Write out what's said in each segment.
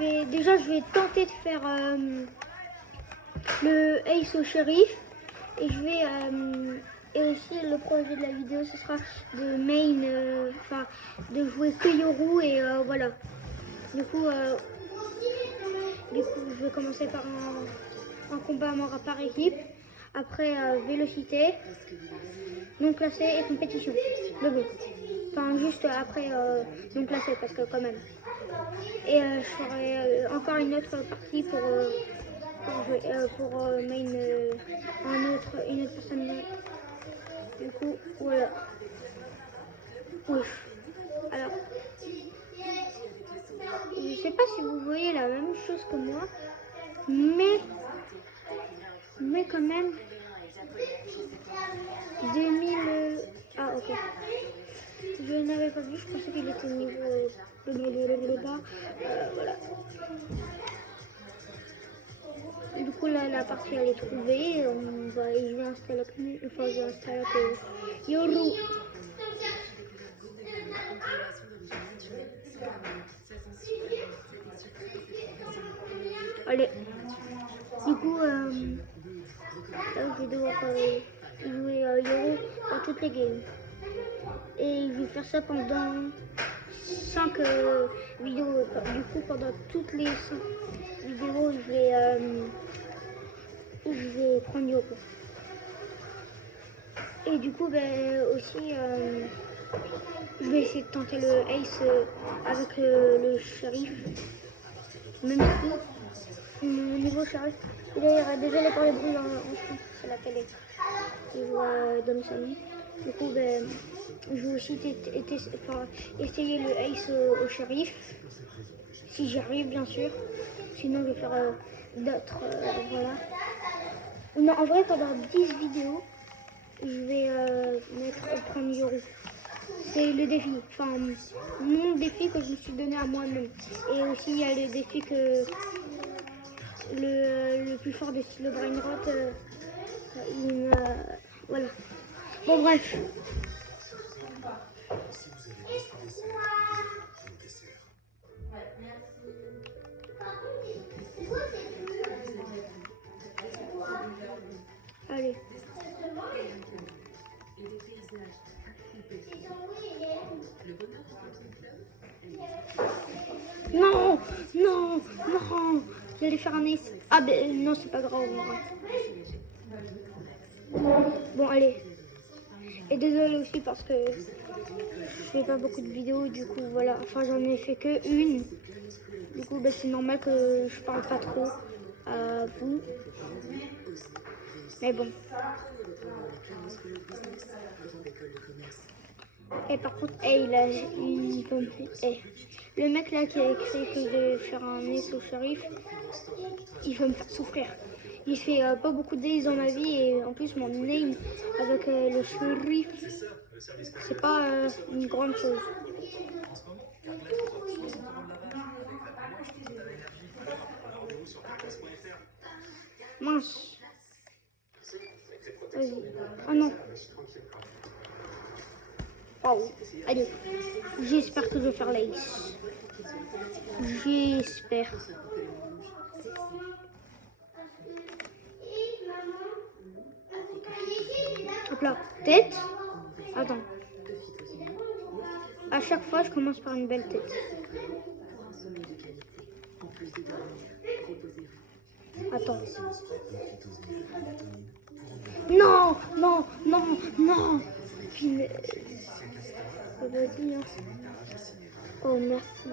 je vais tenter de faire le ace au shérif. Et je vais et aussi le projet de la vidéo ce sera de main, enfin de jouer que Yoru et voilà. Du coup je vais commencer par un combat par équipe, après vélocité, non classé et compétition. Le but. Enfin juste après non classé parce que quand même. Et je ferai encore une autre partie pour jouer pour main une autre personne. Du coup, voilà. Ouf. Alors, je sais pas si vous voyez la même chose que moi, mais quand même 2000. Ah ok. Je n'avais pas vu, je pensais qu'il était niveau le bas. Voilà. Du coup là la partie elle est trouvée, je vais installer Yoru. Allez. Du coup là, je vais devoir jouer Yoru dans toutes les games. Et je vais faire ça pendant 5 vidéos. Du coup pendant toutes les 5 vidéos je vais prendre Yoru. Et du coup aussi je vais essayer de tenter le ace avec le shérif. Même si mon niveau shérif, il a déjà les parler bruits en fond, c'est la télé qui voit dans le salon. Du coup je vais aussi essayer le ace au shérif, si j'y arrive bien sûr. Sinon je vais faire d'autres, voilà. Non, en vrai pendant 10 vidéos, je vais prendre Yoru. C'est le défi, enfin mon défi que je me suis donné à moi-même. Et aussi il y a le défi que le plus fort de style Brainrot, voilà. Bon bref. Allez. Non, non, non, j'allais faire un ace. Ah ben non, c'est pas grave. Bon, allez. Et désolé aussi parce que je fais pas beaucoup de vidéos, du coup voilà. Enfin, j'en ai fait que une. Du coup, c'est normal que je parle pas trop à vous. Mais bon. Et par contre, le mec là qui a écrit que je vais faire un ace au shérif, il veut me faire souffrir. Il fait pas beaucoup d'ace dans ma vie et en plus mon name avec le shérif, c'est pas une grande chose. Mince. Vas-y. Ah non. Waouh. Allez. J'espère que je vais faire l'ace. J'espère. Hop là. Tête. Attends. À chaque fois, je commence par une belle tête. Attends. Non, non, non, non. Vas-y. Hein. Oh, merci.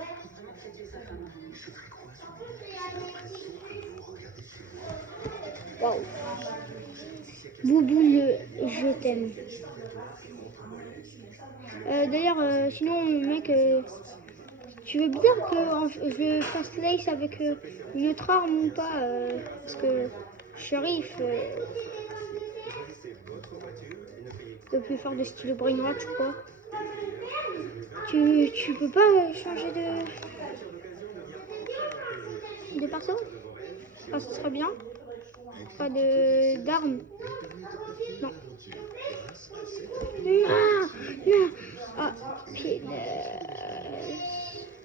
Waouh. Bouboule, je t'aime. D'ailleurs, sinon, mec, tu veux bien que je fasse l'ace avec une autre arme ou pas parce que shérif, le plus fort de style Brainrot, je crois. Tu peux pas changer de perso? Ah, ce serait bien. Pas d'arme. Non. Non, non. Ah, punaise.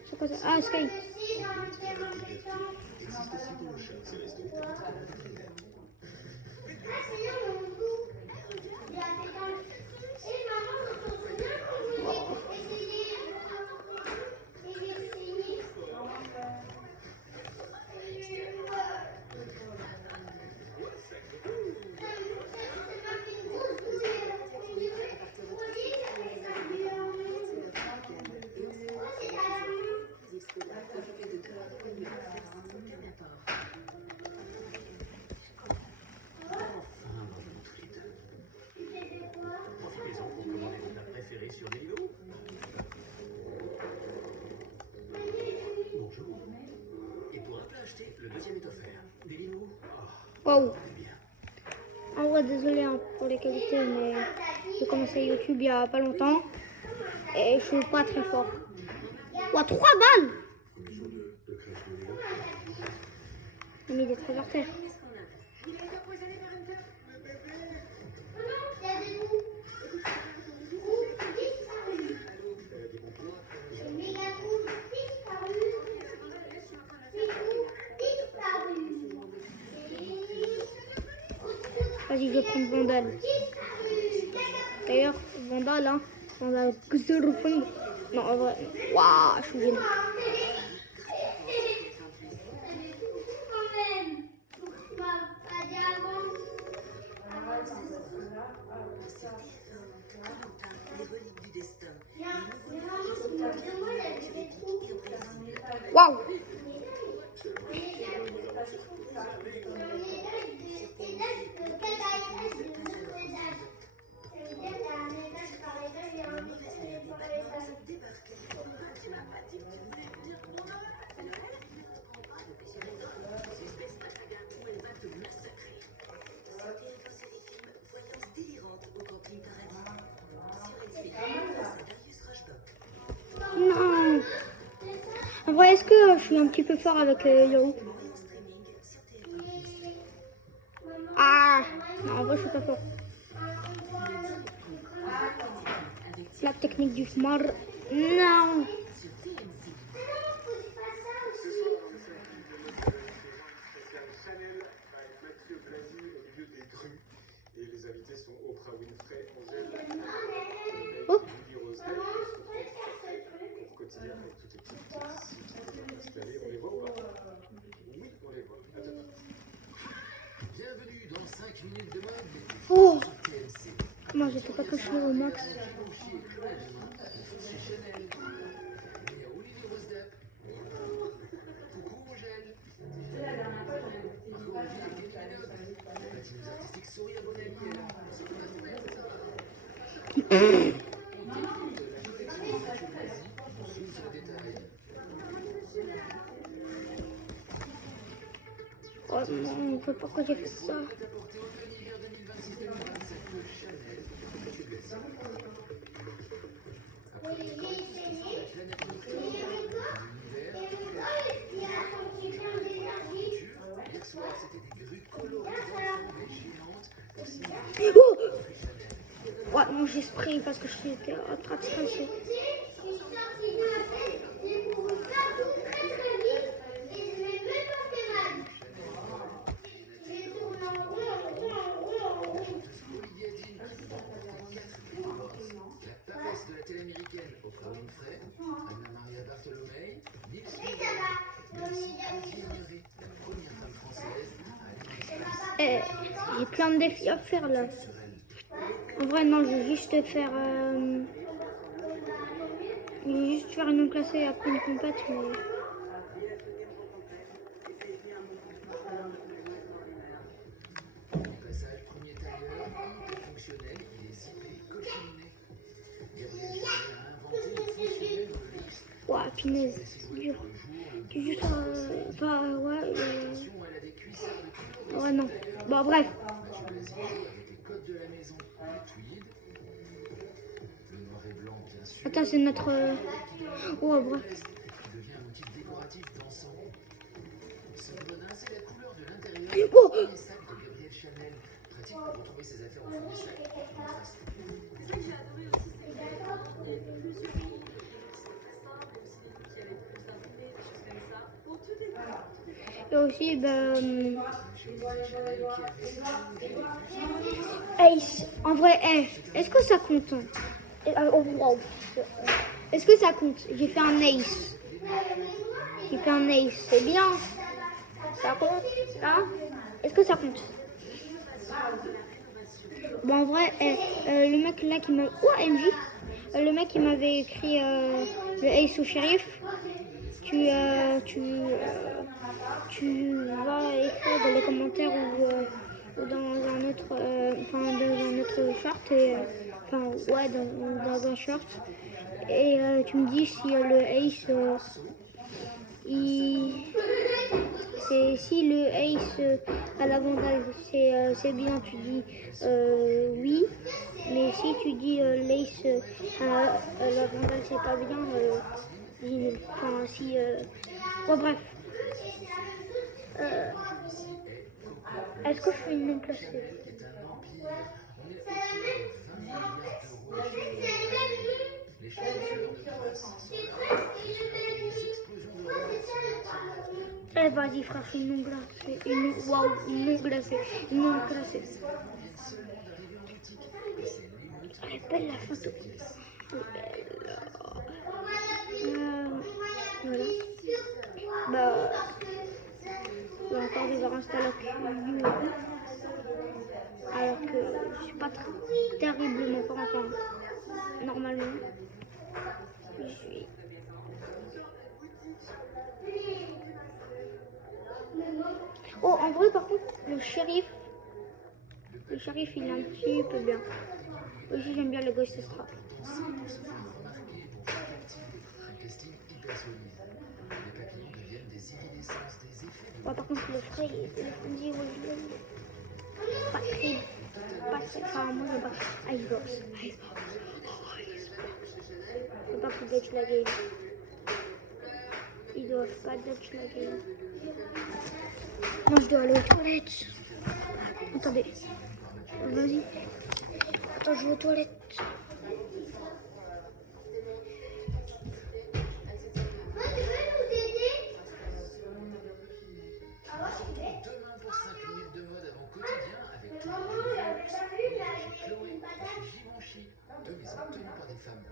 C'est quoi ça? Ah, Sky. Wow. En vrai, désolé hein, pour les qualités, mais j'ai commencé YouTube il y a pas longtemps et je suis pas très fort. Ouah, 3 balles! J'ai mis des trésors terre. Vas-y, je vais prendre Vandal. D'ailleurs, Vandal, hein. Vandal, que c'est le fond. Non, en vrai, waouh, je suis génial. Waouh! Non. En vrai, est-ce que je suis un petit peu fort avec Yoro? Ah, non, en vrai, je suis pas fort. La technique du smart. Non. Et les invités sont Oprah Winfrey, Angèle, Oh. au quotidien avec toute l'équipe qui est ici, qui est installée. On les voit ou pas? Oui, on les voit. Attends. Bienvenue dans 5 minutes de mode. Oh. Comment j'étais pas coché au max? Oh non, je sais pas pourquoi j'ai fait ça. Oh, ouais, non, j'ai spray parce que j'étais en train de stresser. De la télé américaine, Oprah Winfrey, Anna Maria Bartolomei, Nils Ignorer, la première femme française à aller J'ai plein de défis à faire là. En vrai, non, je vais juste faire. Je vais juste faire une non classée et après une compète, mais. passage premier tailleur, hyper fonctionnel, il est zippé, cochonné. Gabriel Chanel a inventé le fonctionnel dans le luxe. Ouah, punaise, c'est dur. C'est juste. Enfin, ouais. Attention, elle a des cuissards de cuir. Ouais, non. Bon, bref. Mathieu Blasier avec les codes de la maison, le tweed, le noir et blanc bien sûr. Attends, c'est notre. Oh, bref. Qui devient un motif décoratif dansant. Ce bodin, c'est la couleur de l'intérieur. Oh. Les sacs de Gabriel Chanel, pratique pour retrouver ses affaires au fond du sac. C'est ça que j'ai adoré aussi, c'est qu'il y avait plusieurs lignes qui sont très simples, aussi des trucs qui avaient plus d'imprimés, des choses comme ça. Et aussi, Ace. En vrai, est-ce que ça compte? Wow. Est-ce que ça compte? J'ai fait un Ace. J'ai fait un Ace. C'est bien. Ça compte? Là? Est-ce que ça compte? Bon, en vrai, le mec là qui m'a... Oh, MJ. Le mec qui m'avait écrit le Ace au shérif. Tu vas écrire dans les commentaires ou dans un autre, dans un autre short, dans un short, et tu me dis si le Ace, si le Ace à la vandale c'est bien, tu dis oui, mais si tu dis l'Ace à la vandale c'est pas bien, dis nul. Enfin, si. Bon, bref. Est-ce que je suis une non classée? Eh, vas-y, frère, je suis une non glacée. Waouh, une non glacée. Une non classée. Elle est belle la photo. Voilà. Je vais encore devoir installer You. Alors que je suis pas terriblement fort, enfin, normalement. Je suis. Oh, en vrai, par contre, le shérif, il est un petit peu bien. Aussi, j'aime bien le Ghost Strap. Ouais, par contre, le frais, il dit, pas très, enfin, moi, j'aime pas Icebox. Je peux pas que Dutch la game. Ils doivent pas Dutch la game. Non, je dois aller aux toilettes. Attendez. Vas-y. Attends, je vais aux toilettes. Demain pour 5 minutes de mode avant quotidien avec Chloé et Givenchy, deux maisons tenues par des femmes.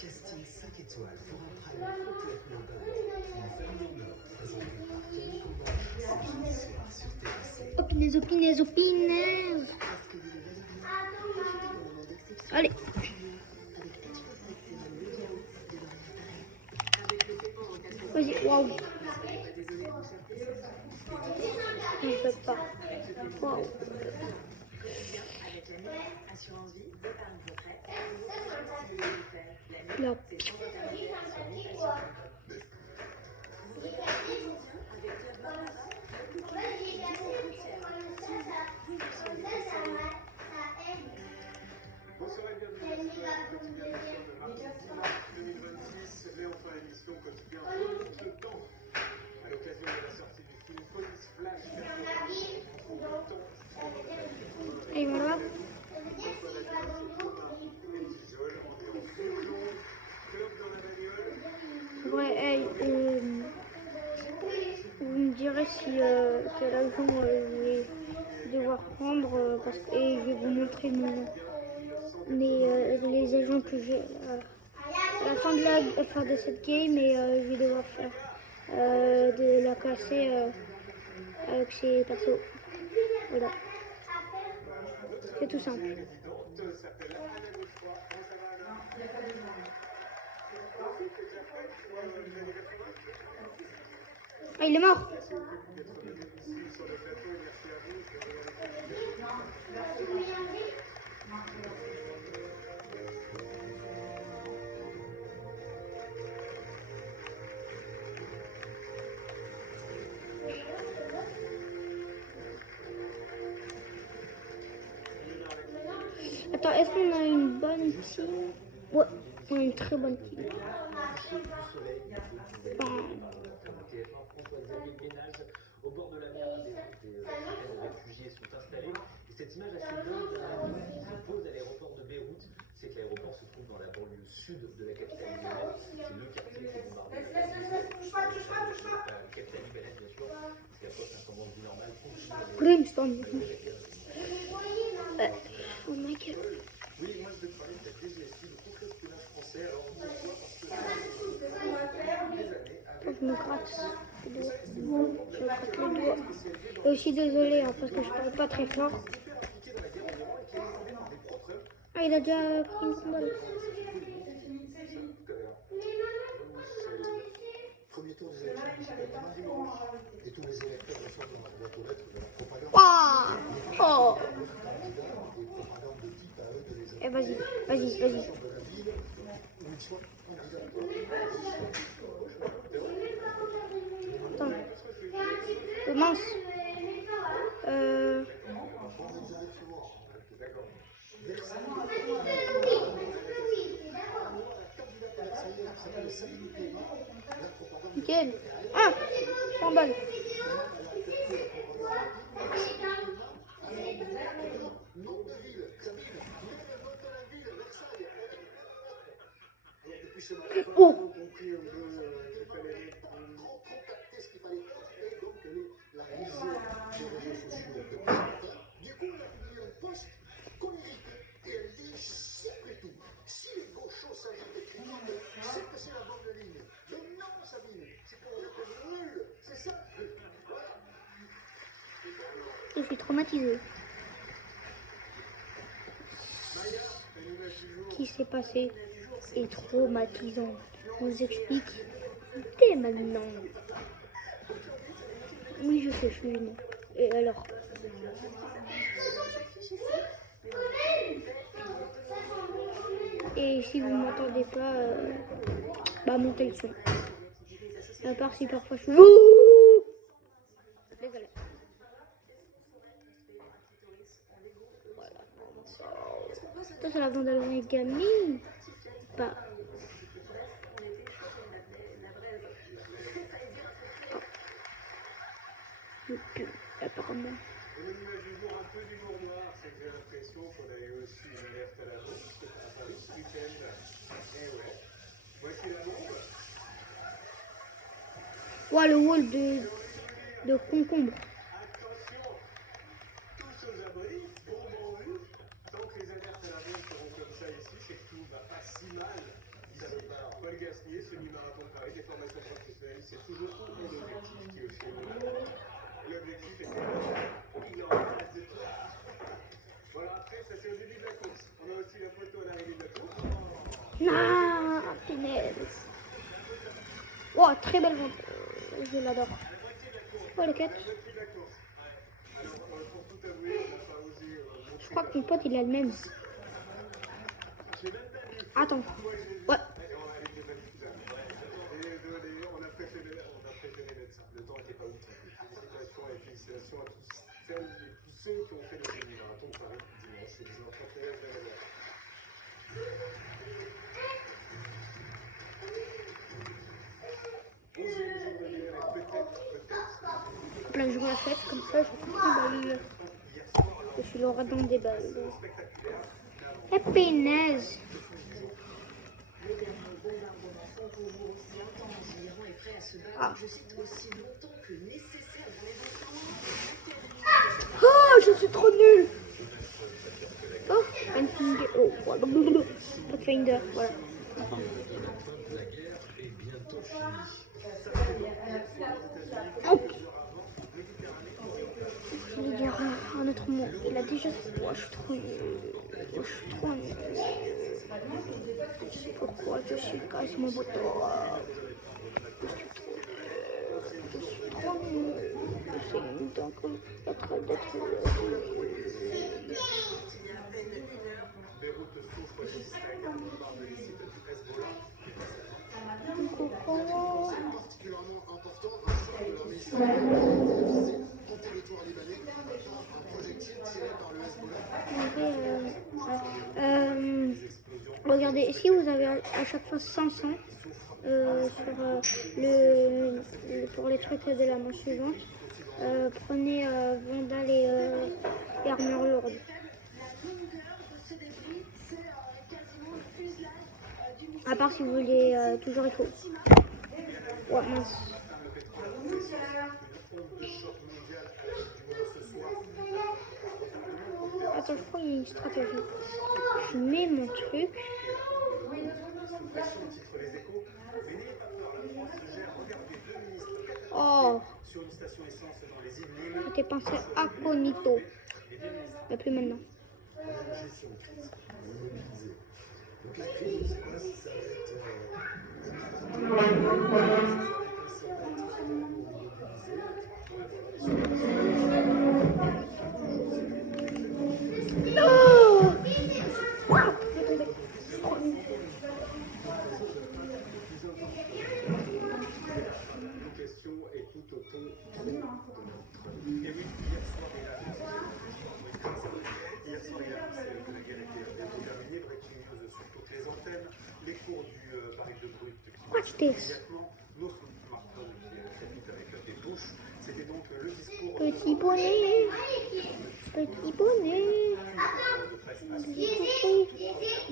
Casting 5 étoiles pour un prime complètement dingue. Une famille en or présentée par Camille Combach ce jeudi soir sur TMC. Opinez. Allez. Vas-y, waouh. Je ne peux pas. Waouh. Là. Bonsoir et bienvenue à l'émission de mardi 10 mars 2026. Enfin émission quotidien tout le temps à l'occasion de la sortie du film Police Flash. Et voilà. Ouais, hey, vous me direz si quel avion je vais devoir prendre et je vais vous montrer les agents que j'ai à la fin de cette game, et je vais devoir faire de la casser avec ces persos. Voilà. C'est tout simple. Ah, il est mort. Attends, est-ce qu'on a une bonne team? Ouais, on a une très bonne team. coucher du soleil de TF1, François-Xavier Ménage au bord de la mer à Beyrouth, des centaines de réfugiés sont installés. Et cette image assez dingue d'un avion qui se pose à l'aéroport de Beyrouth, c'est que l'aéroport se trouve dans la banlieue sud de la capitale libanaise. C'est le quartier qui est bombardé. La capitale libanaise, bien sûr, parce qu'à poste un semblant de vie normale, Brimstone. Oh my god. Oui, moi je vais te parler de la DGSI, le contre-espionnage français. Alors pourquoi? Parce que des années Faut que je me gratte les doigts. Je me gratte les doigts. Et aussi désolé parce que je parle pas très fort. impliqués dans la guerre en Iran et qui est réalisé par des procureurs. Ah, il a déjà pris une balle. Premier tour des élections municipales dimanche. Et tous les électeurs reçoivent dans leur boîte aux lettres de la propagande. Oh. Des propagandes de type à eux de les Eh, vas-y. de la ville où ils soient candidats. Attends. Mince. Nickel. Ah, 100 balles. Oh. Compris un peu qu'il fallait Contacter ce qu'il fallait faire et donc la vision des réseaux sociaux de ce matin. Du coup, elle a publié un post colérique et elle dit c'est après tout, si les gauchos s'agitent d'écrire, c'est que c'est la bonne ligne. Mais non, Sabine, c'est pour dire que nul, c'est ça. Voilà. Je suis traumatisée. Ce qui s'est passé est traumatisant. Je vous explique dès maintenant. Oui, je sais, je suis gênée. Et alors? Et si vous m'entendez pas, bah montez le son. À part si parfois je suis... Désolé. Ça, c'est la bande origami. Pas. Apparemment. On a une image du jour, un peu du jour noir, c'est que j'ai l'impression qu'on a eu aussi une alerte à la bombe, à Paris ce week-end. Et ouais, voici la bombe. Ouais, le wall de concombre. Attention, tous aux abris, bombe en vue. Tant que les alertes à la bombe seront comme ça ici, c'est que tout va pas si mal. Ça ne veut pas Paul Gasnier, semi-marathon de Paris, des formations professionnelles, c'est toujours mon objectif qui est chez nous. L'objectif est qu'il est en face de toi. Voilà, après, ça c'est au début de la course. On a aussi la photo à l'arrivée de la course. Non, punaise. Oh, très belle vente. Je l'adore. Oh, le catch. Alors, pour tout avouer, on n'a pas osé Je crois que mon pote, il a le même. Attends. Ouais. Désolé, on a préféré mettre ça. Le temps n'était pas ouf. Félicitations et félicitations à tous celles et tous ceux qui ont fait le semi-marathon de Paris dimanche. C'est des entrepreneurs de la Plein de jours à la fête, comme ça, je suis balles. Je suis le radon des balles. Et punaise. Ah. Oh, je suis trop nulle. Oh, Pathfinder. Oh, voilà. Pathfinder, voilà. La guerre est bientôt finie. Oh. Je vais dire un autre mot. Il a déjà... Oh, je suis trop nulle. Oh, je suis trop nulle. Pourquoi je suis quasiment beau temps. Je suis trop nulle. C'est donc d'être... Beyrouth souffre d'Israël, la plupart des sites du Hezbollah. C'est particulièrement important, un choix de l'armée israélienne qui a visé un territoire libanais, un projectile tiré par le Hezbollah. Regardez, si vous avez à chaque fois 500, pour les trucs de la manche suivante. Prenez Vandal et armure lourde. La longueur de ce débris, c'est quasiment le fuselage du missile. À part si vous voulez toujours écho. Ouais, mince. Attends, je crois qu'il y a une stratégie. Je mets mon truc. Oh, j'étais pensé incognito. Mais plus maintenant. gestion de crise, mobilisée. Donc la crise, je ne sais pas si ça va être Non! Waouh, j'ai tombé. Une question est tout autant. Et oui, hier soir, il a annoncé que la guerre était bientôt terminée. Breaking news sur toutes les antennes. Les cours du baril de brut Watch qui this. immédiatement nos smartphones qui crépitent avec des touches. C'était donc le discours Petit bonnet. Petit bonnet. de presse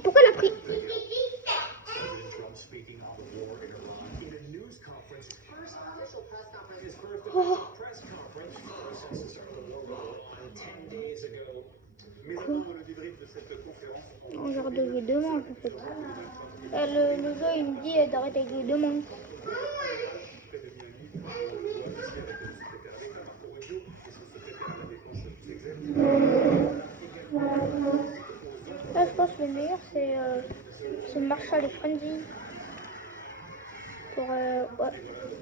Pourquoi elle a pris? President Trump speaking on the war in Iran in a news conference, his first official press conference, his first official press conference since the start of the war 10 days ago. Mais avant le débrief de cette conférence, Un genre de jeu de manche en fait. Le jeu il me dit d'arrêter avec le jeu de manche. près de Miami, on voit ici avec le secrétaire d'État Marco Rubio et son secrétaire à la défense Texas. Là je pense que le meilleur c'est Marshall et Frenzy. Pour ouais.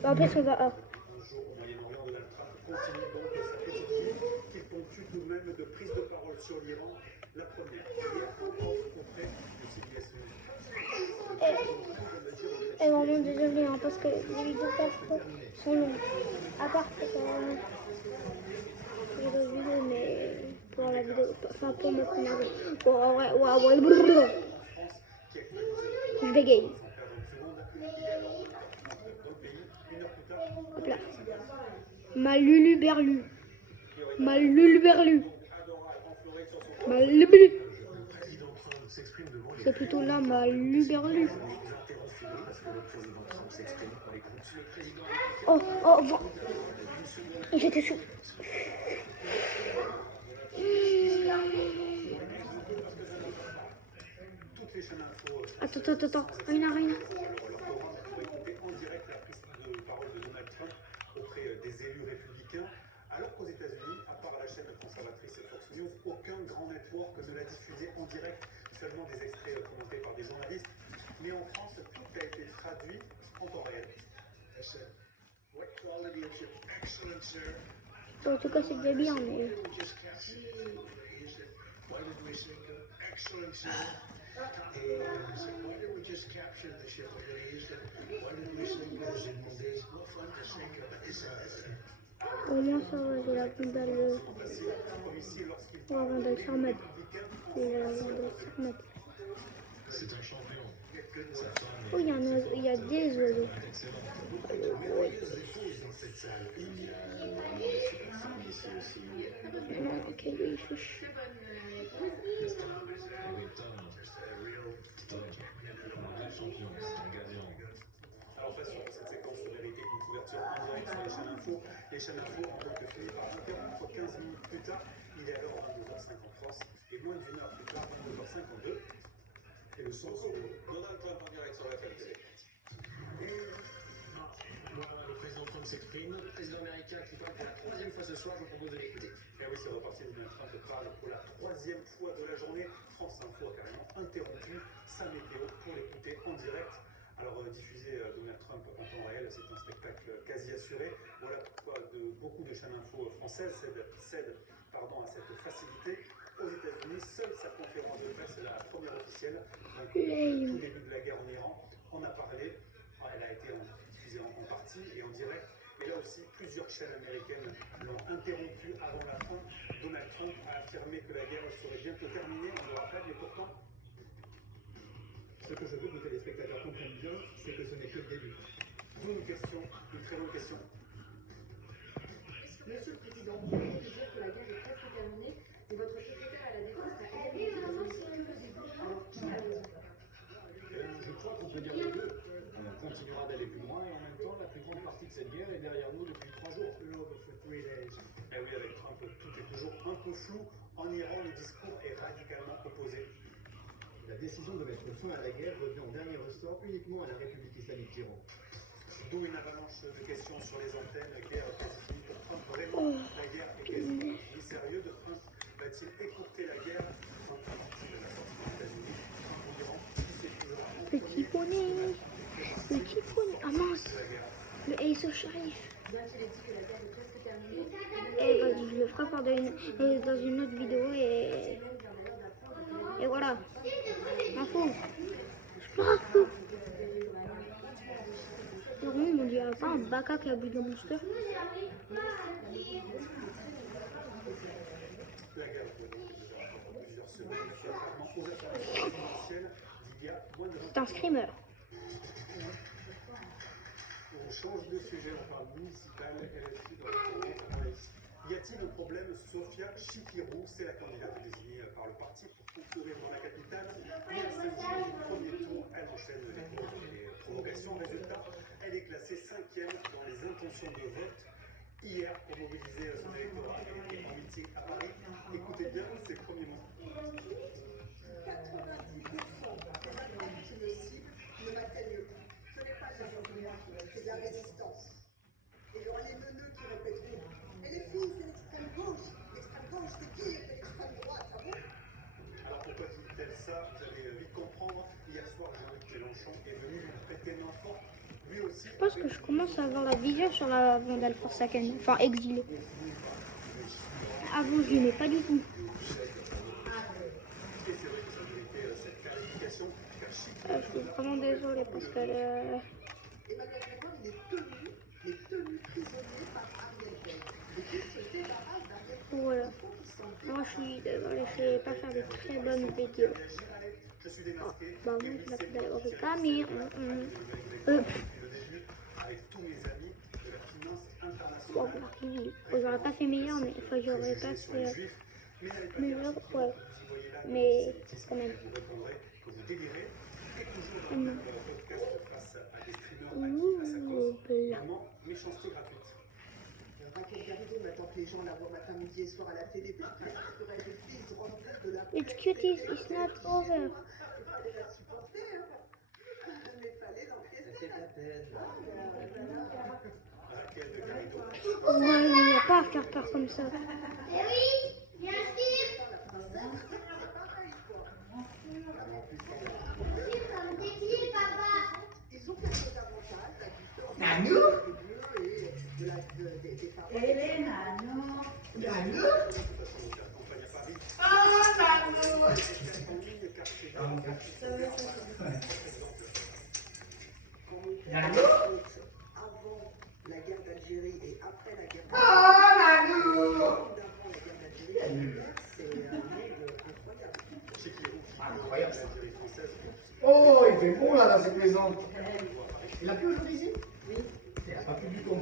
En plus on va A. Un jour au Moyen-Orient, Donald Trump continue donc sa petite vie qu'il ponctue tout de même de prise de parole sur l'Iran. La première, hier, auprès de CBS News. Et vraiment désolé hein, parce que les vidéos sont longues. À part pour les vidéos, mais pour la vidéo, enfin pour ma première vidéo. Bon, en vrai, ouais, blablabla. Je bégaye. Hop là. Ma Lulu Berlu. Ma Lulu Berlu. Ma Lulu. Le président Trump s'exprime devant les C'est plutôt là ma Lulu Berlu. parce que le président Trump s'exprime dans les groupes. Le président Oh, j'étais chaud. Toutes les chaînes info. Attends. Rien. Pour écouter en direct la prise de parole de Donald Trump auprès des élus républicains, alors qu'aux États-Unis, à part la chaîne conservatrice Fox News, aucun grand network ne l'a diffusé en direct, seulement des extraits commentés par des journalistes. Mais en France, tout a été traduit en temps réel. What quality of ship? Excellent, sir. En tout cas, c'est déjà bien, mais. We just captured he said, why did we sink it? Excellent, sir. Et he said, why did we just capture the ship? He said, why did we sink it? J'ai demandé, it's no fun to sink it, but it's Au moins, ça va, j'ai la Vandal. Ouais, Vandal Sarmat. J'ai la Vandal Sarmat. C'est un champion. Oh, il y a des oiseaux. Non, ok, lui, il fait chier. Alors passons pour cette séquence de vérité, une couverture en direct sur les chaînes info. Les chaînes info ont donc fini par interrompre 15 minutes plus tard. Il est alors 22h05 en France et moins d'une heure plus tard, 22h52. Et le son sur Donald Trump en direct sur la télé. Voilà, le président Trump s'exprime. Le président américain qui parle pour la troisième fois ce soir, je vous propose de l'écouter. Et oui, c'est reparti. Donald Trump parle pour la troisième fois de la journée. France Info a carrément interrompu sa météo pour l'écouter en direct. Alors, diffuser Donald Trump en temps réel, c'est un spectacle quasi assuré. Voilà pourquoi beaucoup de chaînes info françaises cèdent à cette facilité. Aux États-Unis, seule sa conférence de presse, la première officielle, donc tout début de la guerre en Iran, en a parlé. Elle a été diffusée en partie et en direct. Et là aussi, plusieurs chaînes américaines l'ont interrompu avant la fin. Donald Trump a affirmé que la guerre serait bientôt terminée, on le rappelle, mais pourtant, Ce que je veux que vos téléspectateurs comprennent bien, c'est que ce n'est que le début. Bonne question, une très bonne question. Monsieur le Président, vous venez de dire que la guerre est presque terminée et votre secrétaire à la Défense a également dit que ce n'est que le début. Alors qui a raison? Je crois qu'on peut dire les deux. On continuera d'aller plus loin et en même temps, la plus grande partie de cette guerre est derrière nous depuis 3 jours. Eh oui, avec Trump, tout est toujours un peu flou. En Iran, le discours est radicalement opposé. La décision de mettre fin à la guerre revient en dernier ressort uniquement à la République islamique d'Iran. D'où une avalanche de questions sur les antennes. Guerre quasi finie pour Trump. Vraiment, la guerre est quasi finie. Sérieux de Trump va-t-il écourter la guerre? Trump fait partie de la sortie des États-Unis. Trump en Iran, qui s'épuisera. Petit poney. Petit poney. Ah mince. Le Ace au shérif. Bien qu'il ait dit que la guerre est presque terminée, Et vas-y, je le ferai dans une autre vidéo et voilà. Je m'en fous. Je m'en fous. C'est rond, on dirait pas un baka qui a bu de monster. La guerre pour plusieurs semaines, contrairement aux affirmations présidentielles d'il y a moins de 20 C'est un screamer. On change de sujet, on parle municipal, LFI dans le tournée. Y a-t-il un problème? Sofia Chikirou, c'est la candidate désignée par le parti pour concourir dans la capitale. Mais elle s'indigne du premier tour, elle enchaîne les provocations. Résultat, elle est classée 5e dans les intentions de vote. Hier, pour mobiliser son électorat et en meeting à Paris, écoutez bien ses premiers mots. 90% des Allemands qui me ciblent ne m'atteignent pas. Ce n'est pas de la gentillesse, c'est de la résistance. Et il y aura les neuneux qui répéteront. Et les filles, c'est l'extrême gauche. L'extrême gauche, c'est pire que l'extrême droite, ça va? Alors pourquoi dit-elle ça? Vous allez vite comprendre. Hier soir, Jean-Luc Mélenchon est venu lui prêter main forte. Lui aussi. Je pense que je commence à avoir la vision sur la Vandal Forsaken. Enfin, exilé. Avant, je l'aimais pas du tout. Et c'est vrai que ça méritait cette clarification. Car Chikirou Je suis vraiment désolée parce que... Emmanuel Macron, il est tenu prisonnier par Ariel Henry. Et qui se débarrasse d'Ariel Henry. Voilà. Il faut qu'il s'en Moi, je suis désolée, je vais pas faire de très bonnes vidéos. je suis démasqué. Bah, moi, je vais pas d'aller au réclamer. Avec tous mes amis de la finance Bon, internationale. j'aurais pas fait meilleur, mais enfin, j'aurais pas fait meilleur, ouais. Mais quand même. Vous répondrez que vous délirez et toujours Non. dans le podcast face à des streamers acquis à sa cause. Blanc. Vraiment, méchanceté gratuite. Raquel Garrido, maintenant que les gens la voient matin, midi et soir à la télé, peut-être pour être fils remplie de la It's cuties, it's not over. Il fallait la supporter, hein. Mais il fallait l'encaisser. Raquel de Garrido. Ouais, il n'y a pas à faire peur comme ça. Ils ont quelques avantages, la différence de la des parents. Elena, no. Nanou? De toute façon, donc, la campagne à Paris. Oh, Nanou! En ligne, car c'est bien. Nanou? Avant la guerre d'Algérie et après la guerre Oh, Nanou! d'avant la guerre d'Algérie, c'est un monde incroyable. Chikirou, Incroyable ça. l'Algérie française. Oh, il fait bon là dans cette maison. Il a plu aujourd'hui ici? Oui. Il n'a pas plu du tout.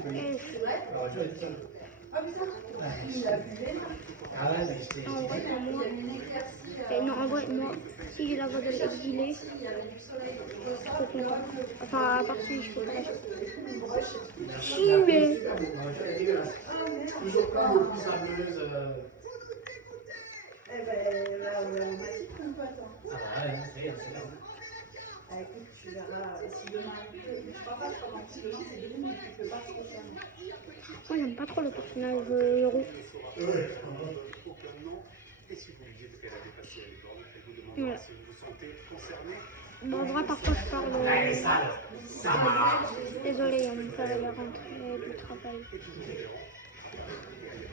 Alors, tu vas être seul. Ah ouais, mais c'est. En vrai, pour moi, non, en vrai, moi, si j'ai la voix de l'exilé, je peux content. Enfin, à part si je peux pas l'acheter. Si, mais. C'est dégueulasse. Toujours plein de pluie sableuse. Eh ben, là, on a un pote. Ah bah ouais, c'est bien. Ah, écoute, tu verras si demain il pleut. Je crois pas que pendant que demain c'est gris, mais il pleut pas spécialement. Moi, j'aime pas trop le personnage roux. Aucun nom. Et si vous lui dites qu'elle a dépassé les bornes, elle vous demandera Ouais. si vous vous sentez concerné. Bon, en vrai, parfois, je parle. Elle est sale. Ça va. Désolée, mon père est rentré du travail.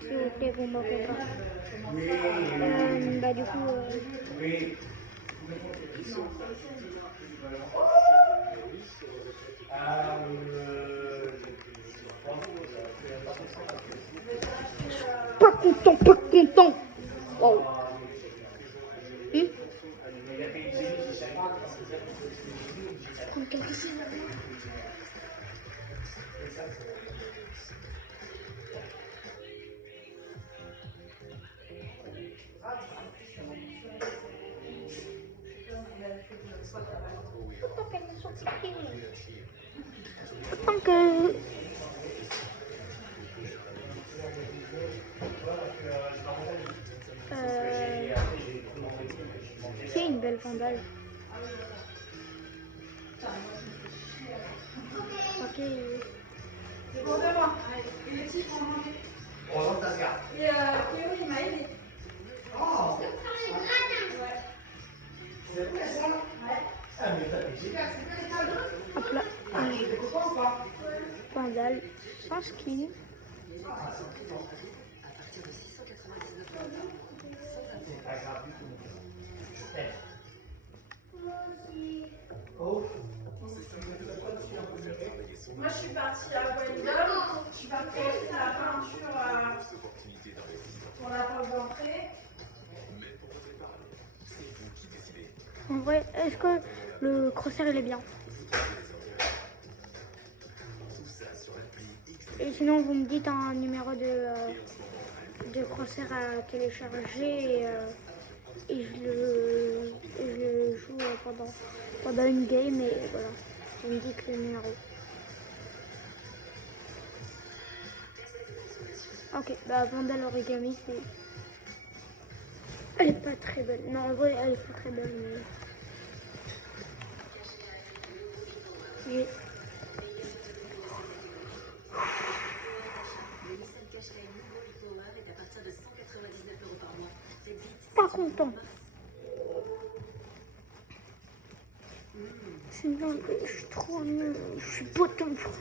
S'il vous plaît, vous m'occupez pas. Oui. Bah, du coup. Oui. Pas content, pas content. Wow. fois que t'as pas. Autant qu'elle me soit piquée. Autant que... C'est une belle vandale. Ok. C'est bon de moi. Et le petit prend manger. On rentre ta garde. Et Théo, il m'a aidé. Oh, Ouais. c'est vrai ça? Ouais. Ah, mais t'as fait génial. Hop là. Allez. Tu comprends ou pas? Vandale sans skin. Oh. Moi, je suis partie à Gwendol. Je suis partie acheter la peinture pour la porte d'entrée. En vrai, est-ce que le crosshair il est bien? Et sinon, vous me dites un numéro de crosshair à télécharger et je le joue pendant une game et voilà. Vous me dites le numéro. Ok, bah Vandal Origami, c'est... Elle est pas très belle. Non, en vrai, elle est pas très belle, mais... J'ai... Pas content. Sinon, je suis trop nul. Je suis bottom front.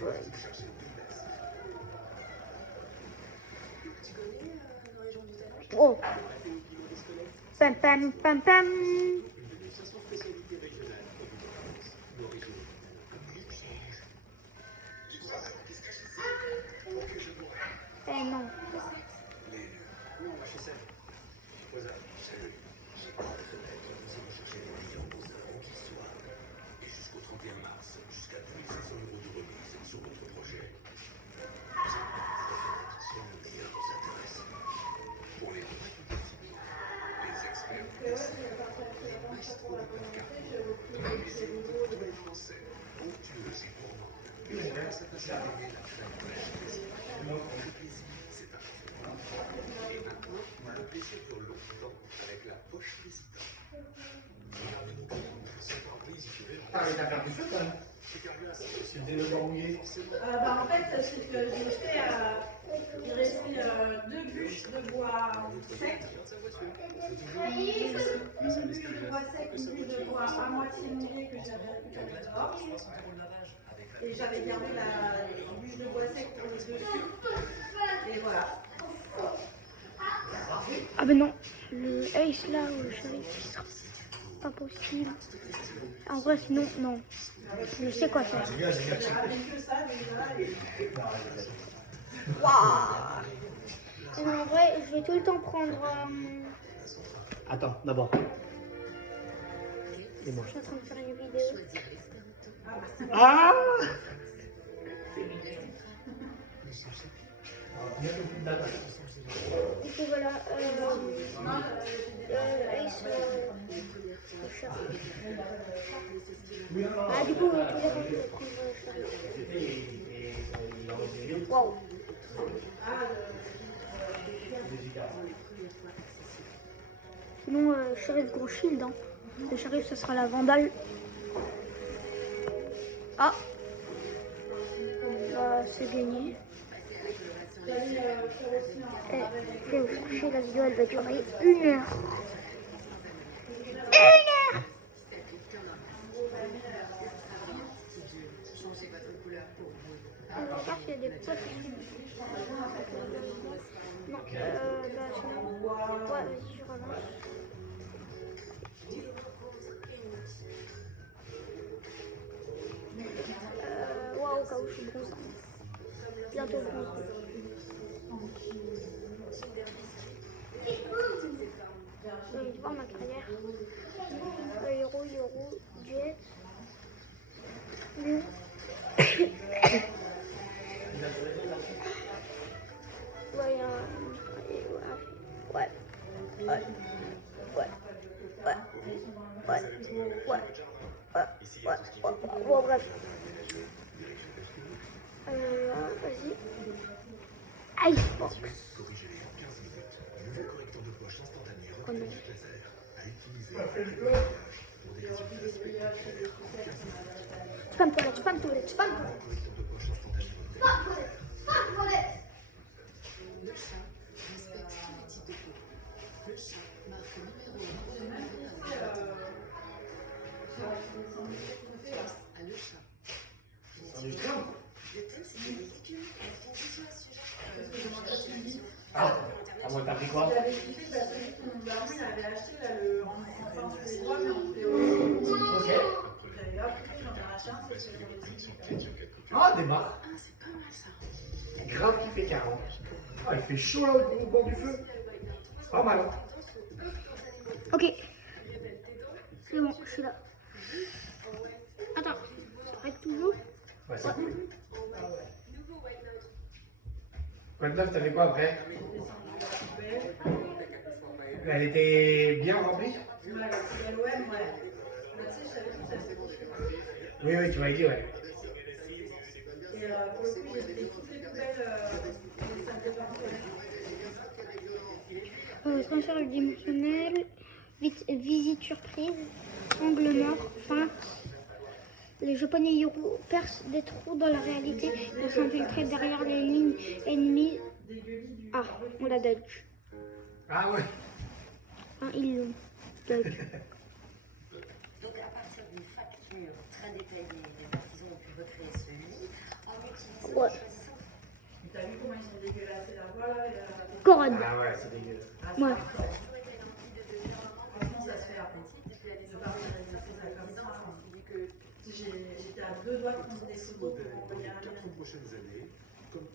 Oh. Pam pam pam pam. Eh non. T'arrives à faire du feu quand même. C'est des le mouillé. En fait, c'est que j'ai resté 2 bûches de bois sec. Une bûche de bois sec, une bûche de bois à moitié mouillée que j'avais récupérée dehors. Et j'avais gardé la bûche de bois sec pour le dessus. Et voilà. Ah ben non, le Ace là, le shérif, pas possible. En vrai, sinon, non. Je sais quoi faire. J'avais que ça déjà. Waouh. En vrai, je vais tout le temps prendre... Attends, d'abord. C'est moi. Je suis en train de faire une vidéo. Ah! Du coup, voilà. Ace, le shérif. Ah, du coup, tous les gens, je vais prendre le shérif. Waouh. Sinon, shérif gros shield. Hein. Le shérif, ce sera la vandale. Ah. Bah, c'est gagné. Je vais vous coucher, la vidéo elle va durer 1 heure. 1 heure. Regarde s'il y a des potes ici. Non, bah sinon... Ouais, vas-y, je relance. Waouh, au cas où je suis bronze. Bientôt bronze. Je vais voir ma carrière. Héros, Jet. Lion. Ouais, ouais. Ouais. Ouais. Ouais. Ouais. Ouais. Bon, bref. Vas-y. Icebox. Spam toilette, spam toilette, spam toilette. Le chat respecte tous les types de peau. Le chat marque numéro 1 confiance à le chat. Le thème, c'est des légumes. On fait une question à ce sujet. Je demande à la télévision. Ah, moi, t'as pris quoi? J'avais kiffé parce que mon daron il avait acheté là, en France les doigts, mais on fait au. Ok. J'avais grave kiffé, j'en ai racheté un, c'est sur le site. Ah, démarre. Ah, c'est pas mal ça. Grave qui fait 40. Ah, il fait chaud là au bord du feu. C'est pas mal. Ok. C'est bon, je suis là. Attends, ça arrête toujours. Ouais, c'est cool. Quoi de neuf, t'as fait quoi après? Elle était bien remplie? Ouais, c'est l'OM, ouais. Mais tu sais, je savais que ça faisait beaucoup. Oui, oui, tu m'avais dit, ouais. Et pour le coup, j'ai fait toutes les poubelles des salles de bain. Transfert dimensionnel, visite surprise, angle mort, fin. Les Japonais Yoro percent des trous dans la réalité pour s'infiltrer derrière les lignes ennemies. Ah, on l'a dodge. Ah ouais. Ah, ils l'ont dodge. Donc, à partir d'une facture très détaillée, les artisans ont pu recréer ce lit en utilisant Ouais. T'as vu comment ils sont dégueulasses la voix là et Corode. Ah ouais, c'est dégueu. Ouais. franchement, ça se fait après. Je pars de réaliser ça comme ça. J'étais à 2 doigts de prendre des photos pour envoyer un lien. prochaines années, comme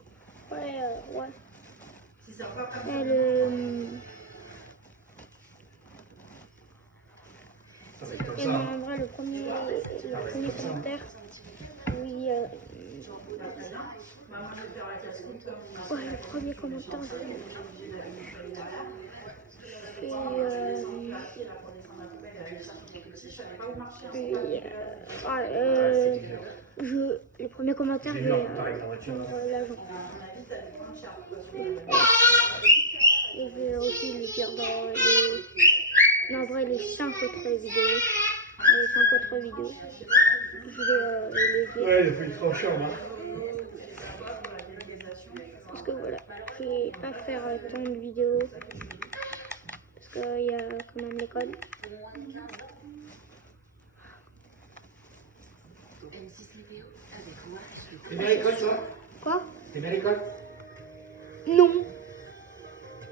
Ouais. Si ça repart comme Et ça. Ça va être comme Et ça. non, en vrai, le premier commentaire, oui, Moi, je vais faire la casse-croûte comme ouais, le premier commentaire, le premier commentaire, J'ai j'ai vu en comparaison avec la voiture. l'agent. Et je vais aussi le dire dans les... Non, en vrai, les 5 autres vidéos. Les 5 autres vidéos. Je vais les dire. Ouais, il a fait une tranchée en bas. Parce que voilà, je vais pas faire tant de vidéos. Parce qu'il y a quand même l'école. M6 Météo avec Watch. T'es bien à l'école, toi? Quoi? T'es bien à l'école? Non.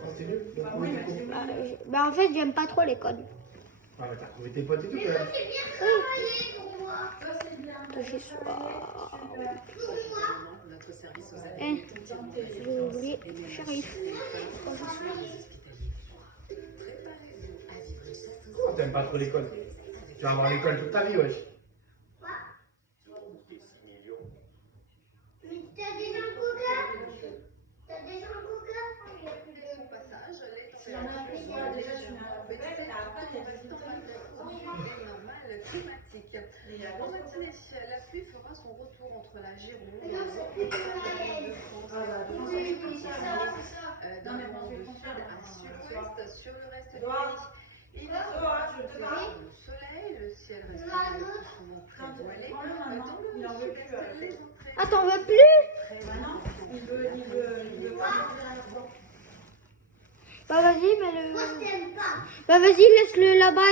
Oh, c'est mieux. Donc, trouvé tes cours. Bah en fait, j'aime pas trop l'école. Ah, bah t'as retrouvé tes potes et tout, quand même. Chez soi. Notre service aux Eh, adultes. j'ai oublié shérif. Comment t'aimes pas trop l'école? Tu vas avoir l'école toute ta vie, wesh. T'as déjà un coca? T'as déjà un coca? Son passage, les Si on a un peu de voix, déjà, je mets un peu de et après, il y a des normale climatique. En matinée, la pluie fera son retour entre la Gironde et Non, le c'est plus pareil. de France. Oui, c'est ça. D'un vent de sud à sud-ouest sur le reste du pays. Il fera le soleil, le ciel restera le plus souvent très voilé. Dans le sud-est, les entrées. Ah, t'en veux plus? Maintenant, il veut pas me dire Bah vas-y, mais le... Bah vas-y, laisse-le là-bas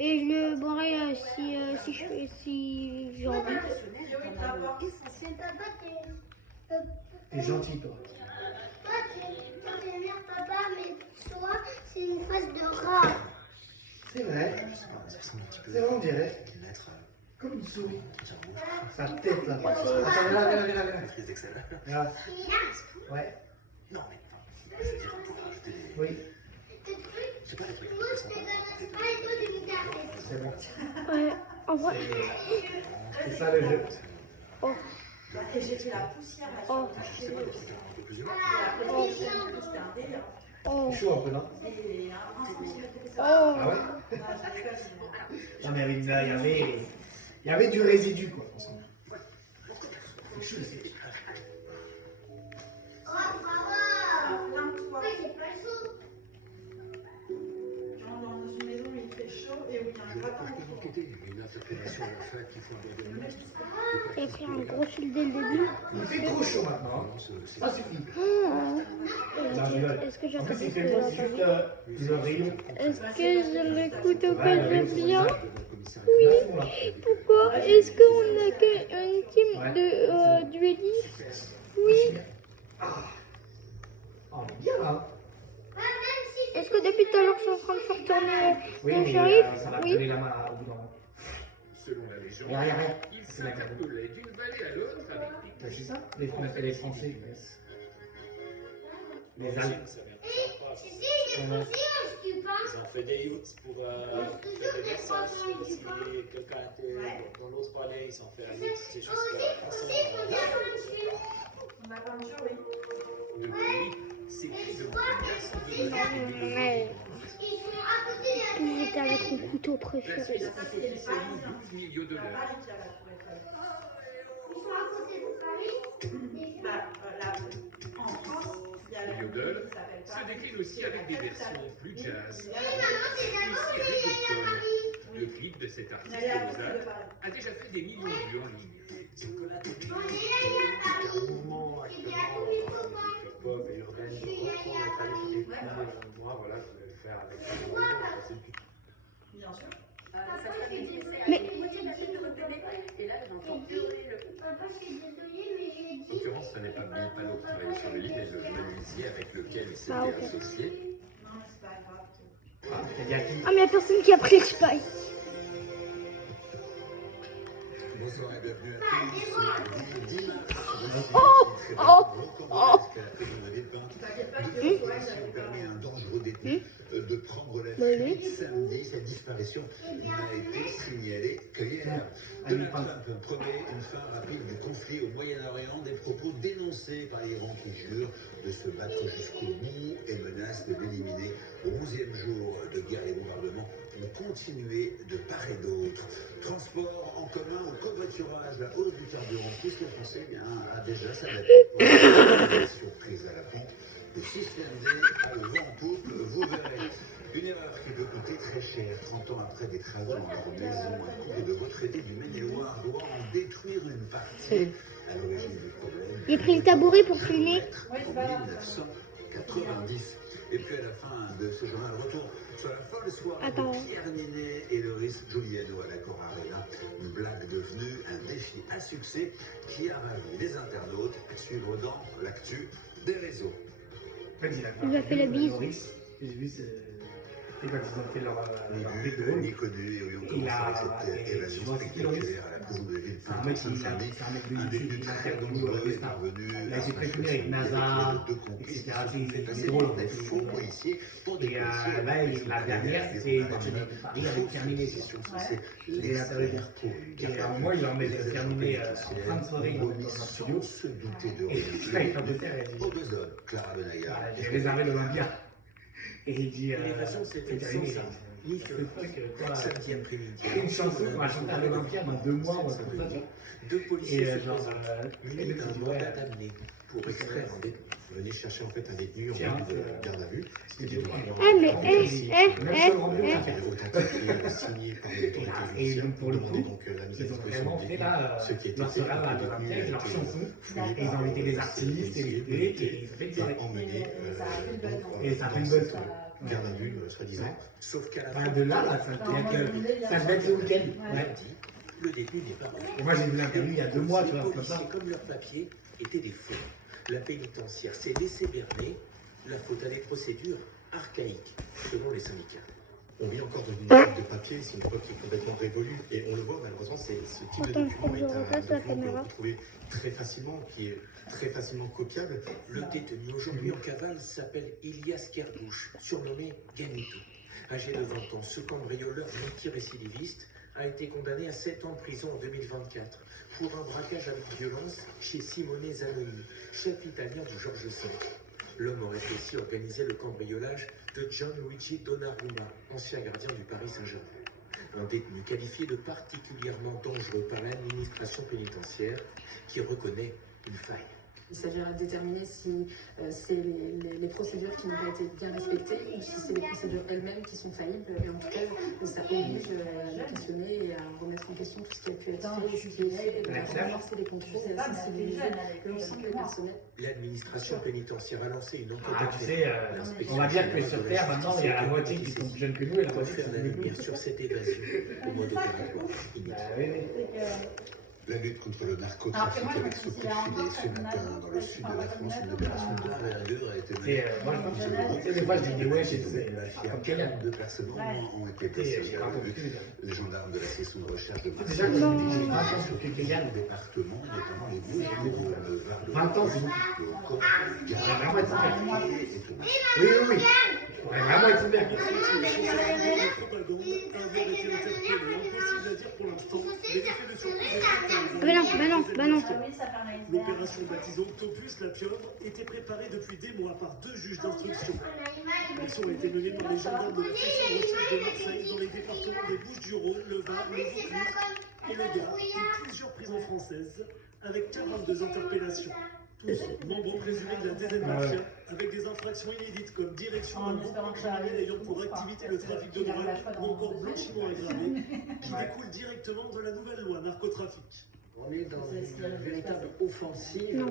et je le boirai si j'ai envie. T'es gentil, toi. Papa, mais toi, c'est une face de rat. C'est vrai. C'est vrai, on dirait. Comme une souris. Sa tête, là. Attends, viens là. Ouais. Non, mais enfin, je veux dire, pour rajouter des. Oui, Je sais pas, des trucs. c'est bon. Ouais, en vrai. C'est ça le jeu. Oh, Et j'ai fait la poussière là oh. sur le Je sais pas, peut-être un peu plus humain. et après, c'était un délire. Oh. C'est chaud un peu, non? Et un centimètre d'épaisseur. Oh. Ah ouais? Ah, je sais pas si- Non, mais il y avait du résidu, quoi. C'est chaud, c'est. Plains-toi. Genre dans une maison où il fait chaud et où il y a un gratin. J'ai pris un gros fil dès le début. Il fait trop chaud maintenant. Ça suffit. Non, je rigole. Est-ce que En j'entends plus, il fait bon, c'est juste le rayon. Est-ce que je l'écoute au Ouais, pas le rayon, de c'est bien? Oui. Pourquoi? Est-ce qu'on a un team de duellistes? Oui. Ah, on est bien là. Est-ce que depuis tout à l'heure, je suis en train de faire tourner Oui, le mais shérif? ça va Oui. donner la main au bout d'un moment. Selon la légende, Regarde. il C'est la carte. s'interpellait d'une vallée à l'autre avec des C'est ça, les Français, les Français. Les Allemands. Ils ont fait des yachts pour faire des messages. Si quelqu'un était dans l'autre palais, ils ont fait un yacht. C'est juste On a peinture, oui. Depuis, ces cris de montagnards sont devenus Ouais. J'étais avec mon couteau préféré. la Suisse coûte officiellement 12 millions de C'est dollars. Paris qui a la tour Eiffel. Bah, là, en France, il y a la Le ville yodel qui s'appelle se Paris. décline aussi avec des versions plus jazz, Il y a la- aussi avec des tonnes. Le clip de cet artiste il y a la ville de lausanne Paris. a déjà fait des millions de vues en ligne. un mouvement actuellement pop et urbain de reprendre la tradition des prix. Moi, voilà, je voulais le faire avec Bien sûr. Mais Et là, j'entends hurler le. En l'occurrence, ce n'est pas Bill Palo qui travaillait sur le livre, mais le menuisier avec lequel il s'était Ah, ok. associé. Non, mais c'est pas grave. Ah, t'as dit à qui? Ah, mais il n'y a personne qui a pris le spy. Bonsoir et bienvenue à tous. Dimanche, T'inquiète pas, deux disparitions ont permis à un dangereux détenu de prendre la fuite samedi. Sa disparition n'a été signalée que hier. Donald Trump promet une fin rapide du conflit au Moyen-Orient, des propos dénoncés par l'Iran qui jure de se battre jusqu'au bout et menace de l'éliminer. Au 11e jour de guerre, les bombardements ont continué de part et d'autre. Transport en commun ou covoiturage, la hausse du carburant, tout ce que l'on sait bien a déjà s'adapté pour la surprise à la pompe. Le système D a le vent en poupe, vous verrez. Une erreur qui peut coûter très cher. 30 ans après des travaux dans leur maison, un couple de retraités du Maine-et-Loire doit en détruire une partie. À l'origine du problème, J'ai pris le tabouret pour filmer. en 1990. Et puis à la fin de ce journal, retour sur la folle soirée Attends. de Pierre Ninet et Loris Giuliano à la Cora Arena. Une blague devenue un défi à succès qui a ravi les internautes à suivre dans l'actu des réseaux. Il lui a fait la bise. J'ai vu, c'est quand ils ont fait leur Ni vidéo. vu, ni connu, et oui, on Il commence a- avec cette évasion je vois, c'est qui, Loris? spectaculaire à la prison de C'est un Villepinte mec ce samedi. c'est un mec de Un YouTube, détenu il a très fait beaucoup dangereux de est parvenu Il a à été prévenu avec s'enfuir NASA, avec deux complices qui etc. se sont fait passer drôle, pour des en fait. faux policiers pour des Et policiers. là, la dernière, c'était dans le Paris avec terminé. Les affaires pour Et à un moment, il en met terminé en fin de soirée, il en met dans un studio. se douter de Et là, il fait un dessert et il dit Pour deux hommes, Clara Benaga. voilà, j'ai réservé l'Olympia. Et il dit L'évasion s'est faite sans terminé. ça. Ni sur C'est fou que toi, samedi après-midi. une chanson qu'on va chanter à l'Olympia dans 2 mois ou un truc comme ça. Deux policiers Et se genre, présentent, le munis mec d'un dit, mandat ouais, d'amener pour extraire un détenu. Venez chercher en fait un détenu en Tiens, vue de garde à vue. C'était du droit. Ah, mais même sur le rendez-vous, ça fait Authentifié, signé par l'autorité Et judiciaire. donc, pour le Demandez coup, donc la mise à ils ont disposition vraiment du fait détenu. là, Ce qui a été leur fait, soirée à le détenu l'Olympia a avec leurs été chansons. fouillé Et ils ont par invité des les artistes et les policiers, publics et ils ont fait une soirée. emmené Ça a fait une bonne Et ça fait une bonne soirée. garde à vue, soi-disant. Sauf qu'à la Enfin, fin de là, ça devait être ce week-end. Ouais. lundi, le détenu n'est pas revenu. Et moi, j'ai vu l'interview il y a 2 mois, tu vois, Les comme ça. policiers, comme leurs papiers, étaient des faux. La pénitentiaire s'est laissée berner, la faute à des procédures archaïques, selon les syndicats. On vit encore dans une époque de papier, c'est une époque qui est complètement révolue. Et on le voit, malheureusement, ce type de Attends, document je est un repasse la document qu'on caméra. peut trouver très facilement, qui est très facilement copiable. Le détenu aujourd'hui en cavale s'appelle Ilias Kerbouche, surnommé Ganito. Âgé de 20 ans, ce cambrioleur multirécidiviste a été condamné à 7 ans de prison en 2024 pour un braquage avec violence chez Simone Zanoni, chef italien du Georges V. L'homme aurait aussi organisé le cambriolage de Gianluigi Donnarumma, ancien gardien du Paris Saint-Germain. Un détenu qualifié de particulièrement dangereux par l'administration pénitentiaire qui reconnaît une faille. Il s'agira de déterminer si c'est les procédures qui n'ont pas été bien respectées ou si c'est les procédures elles-mêmes qui sont faillibles. Et en tout cas, ça oblige à questionner et à remettre en question tout ce qui a pu être fait, ce qui est fait, et à renforcer les contrôles et à sensibiliser l'ensemble des personnels. L'administration pénitentiaire a lancé une enquête. Ah, tu sais, on va dire que sur Terre, maintenant, il y a la moitié qui sont plus jeunes que nous et la moitié qui faire sont la plus vieux. lumière sur cette évasion au mode opératoire inédit. La lutte contre le narcotrafic avec ce coup de filet ce matin dans le sud de la France, une opération d'envergure a été menée. Moi, je pense que des fois, je dis des wesh et tout, mais comme Kenya. Deux personnes ont été placées à la lutte. Les gendarmes de la section de recherche de Marseille. Déjà, quand je dis que j'ai 20 ans sur que Kenya, Le département, notamment les Bouches-du-Rhône, le Var de 20 ans, c'est beaucoup. le Corse, On va vraiment être super. et Thomas. Oui, oui, oui. On va vraiment être super. Propagande, avoir été interpellé, impossible à dire pour l'instant, les effets de surprise Bah non. L'opération baptisée Octopus, la pieuvre, était préparée depuis des mois par 2 juges d'instruction. L'action a été menée par les gendarmes de la section de recherche de Marseille dans les départements des Bouches-du-Rhône, le Var, le Vaucluse et le Gard, et plusieurs prisons françaises, avec 42 interpellations. Tous membres présumés de la DZ Mafia, avec des infractions inédites comme direction d'un groupe criminel ayant pour activité le trafic de drogue ou encore blanchiment aggravé, qui découle directement de la nouvelle loi narcotrafic. On est dans une véritable offensive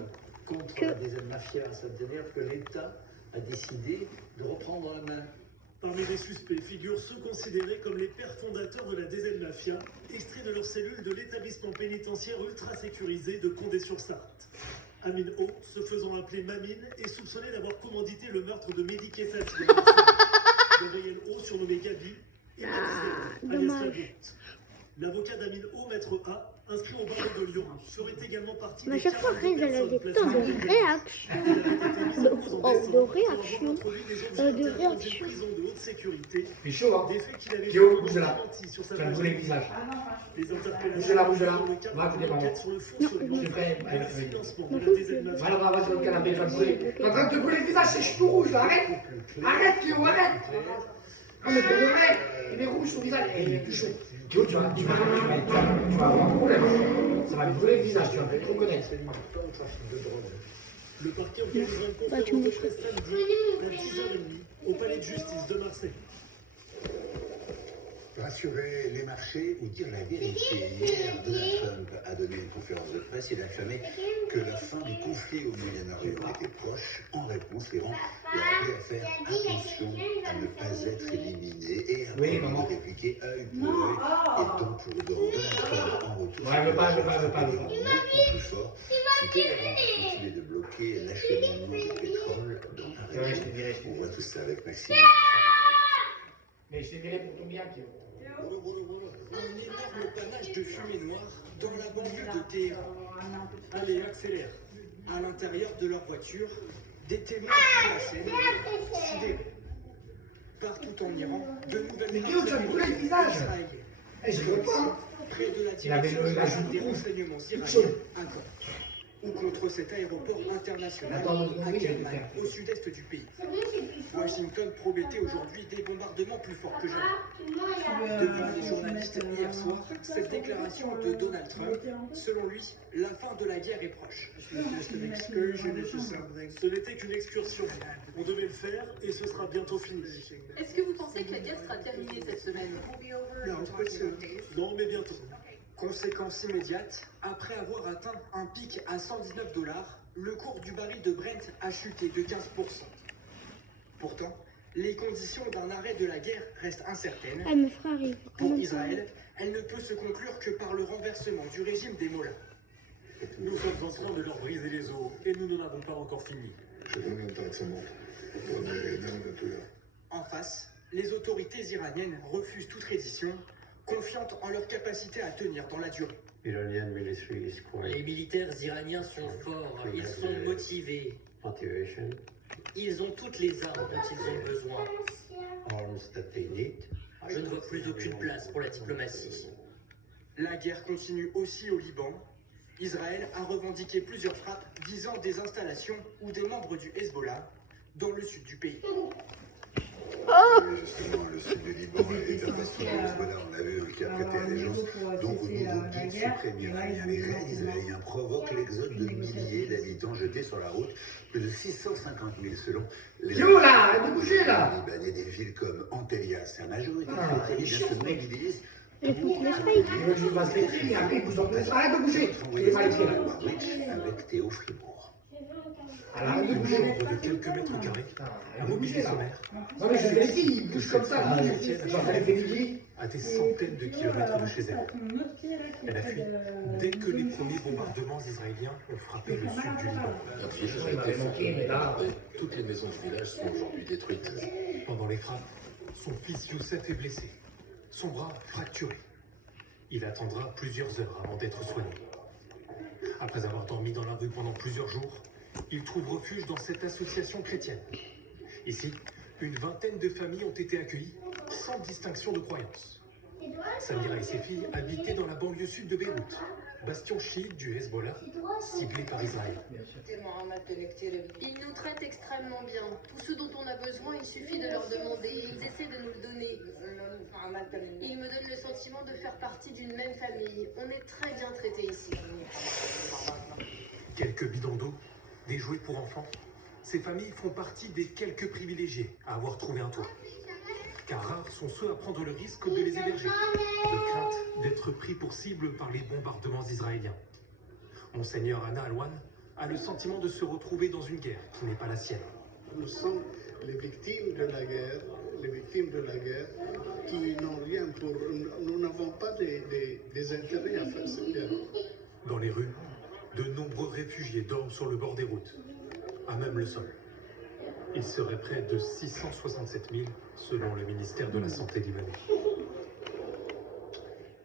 contre la DZ Mafia, c'est-à-dire que l'État a décidé de reprendre la main. Parmi les suspects figurent ceux considérés comme les pères fondateurs de la DZ Mafia, extraits de leurs cellules de l'établissement pénitentiaire ultra sécurisé de Condé-sur-Sarthe. Amine O, se faisant appeler Mamine, est soupçonné d'avoir commandité le meurtre de Mehdi Kessassi. Gabriel O, surnommé Gabi, et alias La Bourte. L'avocat d'Amine O, maître A, inscrit au barreau de Lyon, ferait également partie Mais des chaque fois, 42 Rez, elle a des personnes temps placées de réaction. De réaction. prison de haute sécurité. C'est chaud, hein. Des faits qu'il avait Théo, bouge là. démentis sur sa Tu vas page. brûler le visage. Les interpellations Bouge là, bouge là. dans le cadre Va appeler d'une maman. enquête sur le fonctionnement Je ferai. et le financement de la DZ Mafia. Voilà, va sur le canapé, je vais te brûler. T'es en train de te brûler le visage, c'est tout rouge là, arrête. Arrête, Théo, arrête. Non, mais pour de vrai, il est rouge son visage, et il est plus chaud. Théo, tu vas avoir un problème. Ça va me brûler le visage, tu vas te reconnaître. Le parquet organisera une Bah, tu conférence me de presse samedi à 10h30 au palais de justice de Marseille. Rassurer les marchés ou dire la vérité. Hier, Donald Trump a donné une conférence de presse. Il a affirmé que la fin du conflit au Moyen-Orient était proche. En réponse, l'Iran l'a appelé à faire attention à ne pas être éliminé et à répliquer œil pour œil et dent pour dent. Donald Trump, en retour, Ouais, je veux pas. beaucoup plus fort. Si Téhéran continue de bloquer l'acheminement du pétrole dans la région, on voit tout ça avec Maxime. Mais je t'ai viré pour ton bien, Théo. Un énorme panache de fumée noire dans la banlieue de Téhéran. Allez, accélère. À l'intérieur de leur voiture, des témoins font la scène, sidérés. Partout en Iran, de nouvelles Mais Théo, tu vas me brûler le visage. Eh, je veux pas. Près de la Il avait direction la joue des rouge. renseignements Toute iraniens chaude. à Gand, ou contre cet aéroport international Attends, à oui, Kerman, faire. au sud-est du pays. Washington promettait aujourd'hui des bombardements plus forts que jamais. Devant les journalistes hier soir, cette déclaration de Donald Trump, selon lui, la fin de la guerre est proche. Ce n'était qu'une excursion. On devait le faire et ce sera bientôt fini. Est-ce que vous pensez que la guerre sera terminée cette semaine? Non, mais bientôt. Conséquence immédiate, après avoir atteint un pic à $119, le cours du baril de Brent a chuté de 15%. Pourtant, les conditions d'un arrêt de la guerre restent incertaines. Ah, mon frère arrive. Pour Israël, elle ne peut se conclure que par le renversement du régime des Mollahs. Nous sommes en train de leur briser les os et nous n'en avons pas encore fini. En face, les autorités iraniennes refusent toute reddition, confiantes en leur capacité à tenir dans la durée. Les militaires iraniens sont forts, ils sont motivés. Ils ont toutes les armes dont ils ont besoin. Je ne vois plus aucune place pour la diplomatie. La guerre continue aussi au Liban. Israël a revendiqué plusieurs frappes visant des installations ou des membres du Hezbollah, dans le sud du pays. Justement, le sud du Liban est un bastion de Hezbollah, on l'a vu, qui a prêté allégeance donc au nouveau guide suprême iranien. Les raids israéliens provoquent l'exode de milliers d'habitants jetés sur la route, plus de 650 000 selon les Libanais. Des villes comme Antalya, sa majorité très bien se mobilisent. Je passe les filles, après, vous en faites. Arrête de bouger. Avec Théo Fribourg. Une chambre de quelques mètres carrés, un mobilier sommaire. Non mais je fais les filles, ils bougent comme ça. À des centaines de kilomètres de chez elle. Elle a fui dès que les premiers bombardements israéliens ont frappé le sud du Liban. Notre village a été fortement bombardé. Toutes les maisons du village sont aujourd'hui détruites. Pendant les frappes, son fils Youssef est blessé, son bras fracturé. Il attendra plusieurs heures avant d'être soigné. Après avoir dormi dans la rue pendant plusieurs jours, il trouve refuge dans cette association chrétienne. Ici, une vingtaine de familles ont été accueillies sans distinction de croyance. Samira et ses filles habitaient dans la banlieue sud de Beyrouth, bastion chiite du Hezbollah, ciblé par Israël. Ils nous traitent extrêmement bien. Tout ce dont on a besoin, il suffit de leur demander et ils essaient de nous le donner. Ils me donnent le sentiment de faire partie d'une même famille. On est très bien traités ici. Quelques bidons d'eau, des jouets pour enfants. Ces familles font partie des quelques privilégiés à avoir trouvé un toit. Car rares sont ceux à prendre le risque de les héberger, de crainte d'être pris pour cible par les bombardements israéliens. Monseigneur Anna Alouane a le sentiment de se retrouver dans une guerre qui n'est pas la sienne. Nous sommes les victimes de la guerre, qui n'ont rien pour... Nous n'avons pas des intérêts à faire cette guerre. Dans les rues, de nombreux réfugiés dorment sur le bord des routes, à même le sol. Il serait près de 667 000 selon le ministère de la Santé libanais.